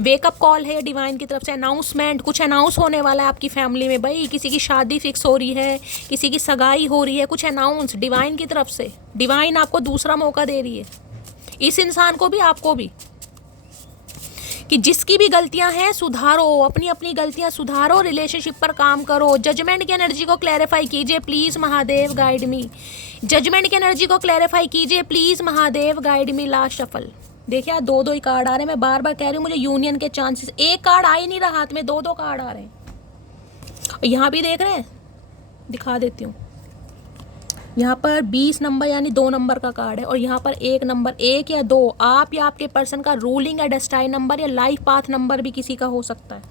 वेकअप कॉल है डिवाइन की तरफ से, अनाउंसमेंट, कुछ अनाउंस होने वाला है आपकी फैमिली में भाई, किसी की शादी फिक्स हो रही है, किसी की सगाई हो रही है, कुछ अनाउंस डिवाइन की तरफ से। डिवाइन आपको दूसरा मौका दे रही है, इस इंसान को भी आपको भी, कि जिसकी भी गलतियां हैं सुधारो, अपनी अपनी गलतियां सुधारो, रिलेशनशिप पर काम करो। जजमेंट की एनर्जी को क्लैरिफाई कीजिए please Mahadev, guide me. Judgement की एनर्जी को क्लैरिफाई कीजिए please Mahadev, guide me. Last shuffle देखिए, दो दो ही कार्ड आ रहे हैं। मैं बार बार कह रही हूँ मुझे यूनियन के चांसेस, एक कार्ड आ ही नहीं रहा हाथ में, दो दो कार्ड आ रहे हैं। और यहाँ भी देख रहे हैं, दिखा देती हूँ, यहाँ पर 20 नंबर यानी 2 नंबर का कार्ड है, और यहाँ पर 1 नंबर, 1 या 2, आप या आपके पर्सन का रूलिंग या डेस्टाइन नंबर या लाइफ पाथ नंबर भी किसी का हो सकता है।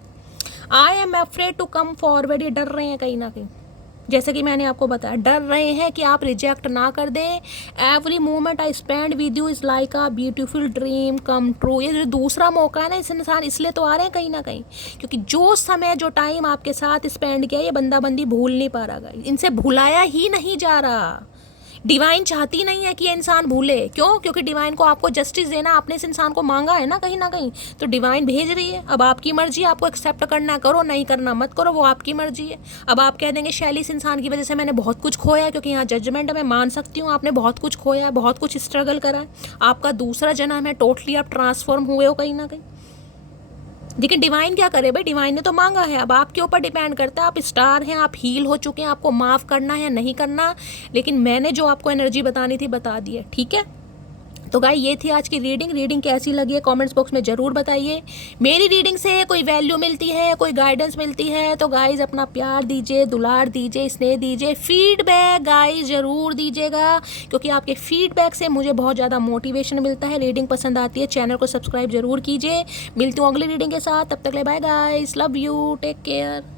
I am afraid to come forward, ये डर रहे हैं कहीं ना कहीं, जैसे कि मैंने आपको बताया, डर रहे हैं कि आप रिजेक्ट ना कर दें। Every moment I spend with you is like a beautiful dream come true. ये जो दूसरा मौका है ना, इस इंसान इसलिए तो आ रहे हैं कहीं ना कहीं, क्योंकि जो समय जो टाइम आपके साथ स्पेंड किया ये बंदा बंदी भूल नहीं पा रहा, इनसे भुलाया ही नहीं जा रहा। डिवाइन चाहती नहीं है कि ये इंसान भूले, क्यों? क्योंकि डिवाइन को आपको जस्टिस देना, आपने इस इंसान को मांगा है ना कहीं ना कहीं, तो डिवाइन भेज रही है। अब आपकी मर्जी, आपको एक्सेप्ट करना करो, नहीं करना मत करो, वो आपकी मर्जी है। अब आप कह देंगे शैली, इस इंसान की वजह से मैंने बहुत कुछ खोया है, क्योंकि यहाँ जजमेंट है, मैं मान सकती हूँ आपने बहुत कुछ खोया है, बहुत कुछ स्ट्रगल करा है, आपका दूसरा जन्म है, टोटली आप ट्रांसफॉर्म हुए हो कहीं ना कहीं। लेकिन डिवाइन क्या करे भाई, डिवाइन ने तो मांगा है, अब आपके ऊपर डिपेंड करता है। आप स्टार हैं, आप हील हो चुके हैं, आपको माफ़ करना है नहीं करना, लेकिन मैंने जो आपको एनर्जी बतानी थी बता दी है, ठीक है। तो गाइस ये थी आज की रीडिंग कैसी लगी है कमेंट्स बॉक्स में ज़रूर बताइए। मेरी रीडिंग से कोई वैल्यू मिलती है, कोई गाइडेंस मिलती है तो गाइस अपना प्यार दीजिए, दुलार दीजिए, स्नेह दीजिए, फीडबैक गाइस ज़रूर दीजिएगा, क्योंकि आपके फीडबैक से मुझे बहुत ज़्यादा मोटिवेशन मिलता है। रीडिंग पसंद आती है, चैनल को सब्सक्राइब ज़रूर कीजिए। मिलती हूँ अगली रीडिंग के साथ, तब तक ले bye guys, love you, take care.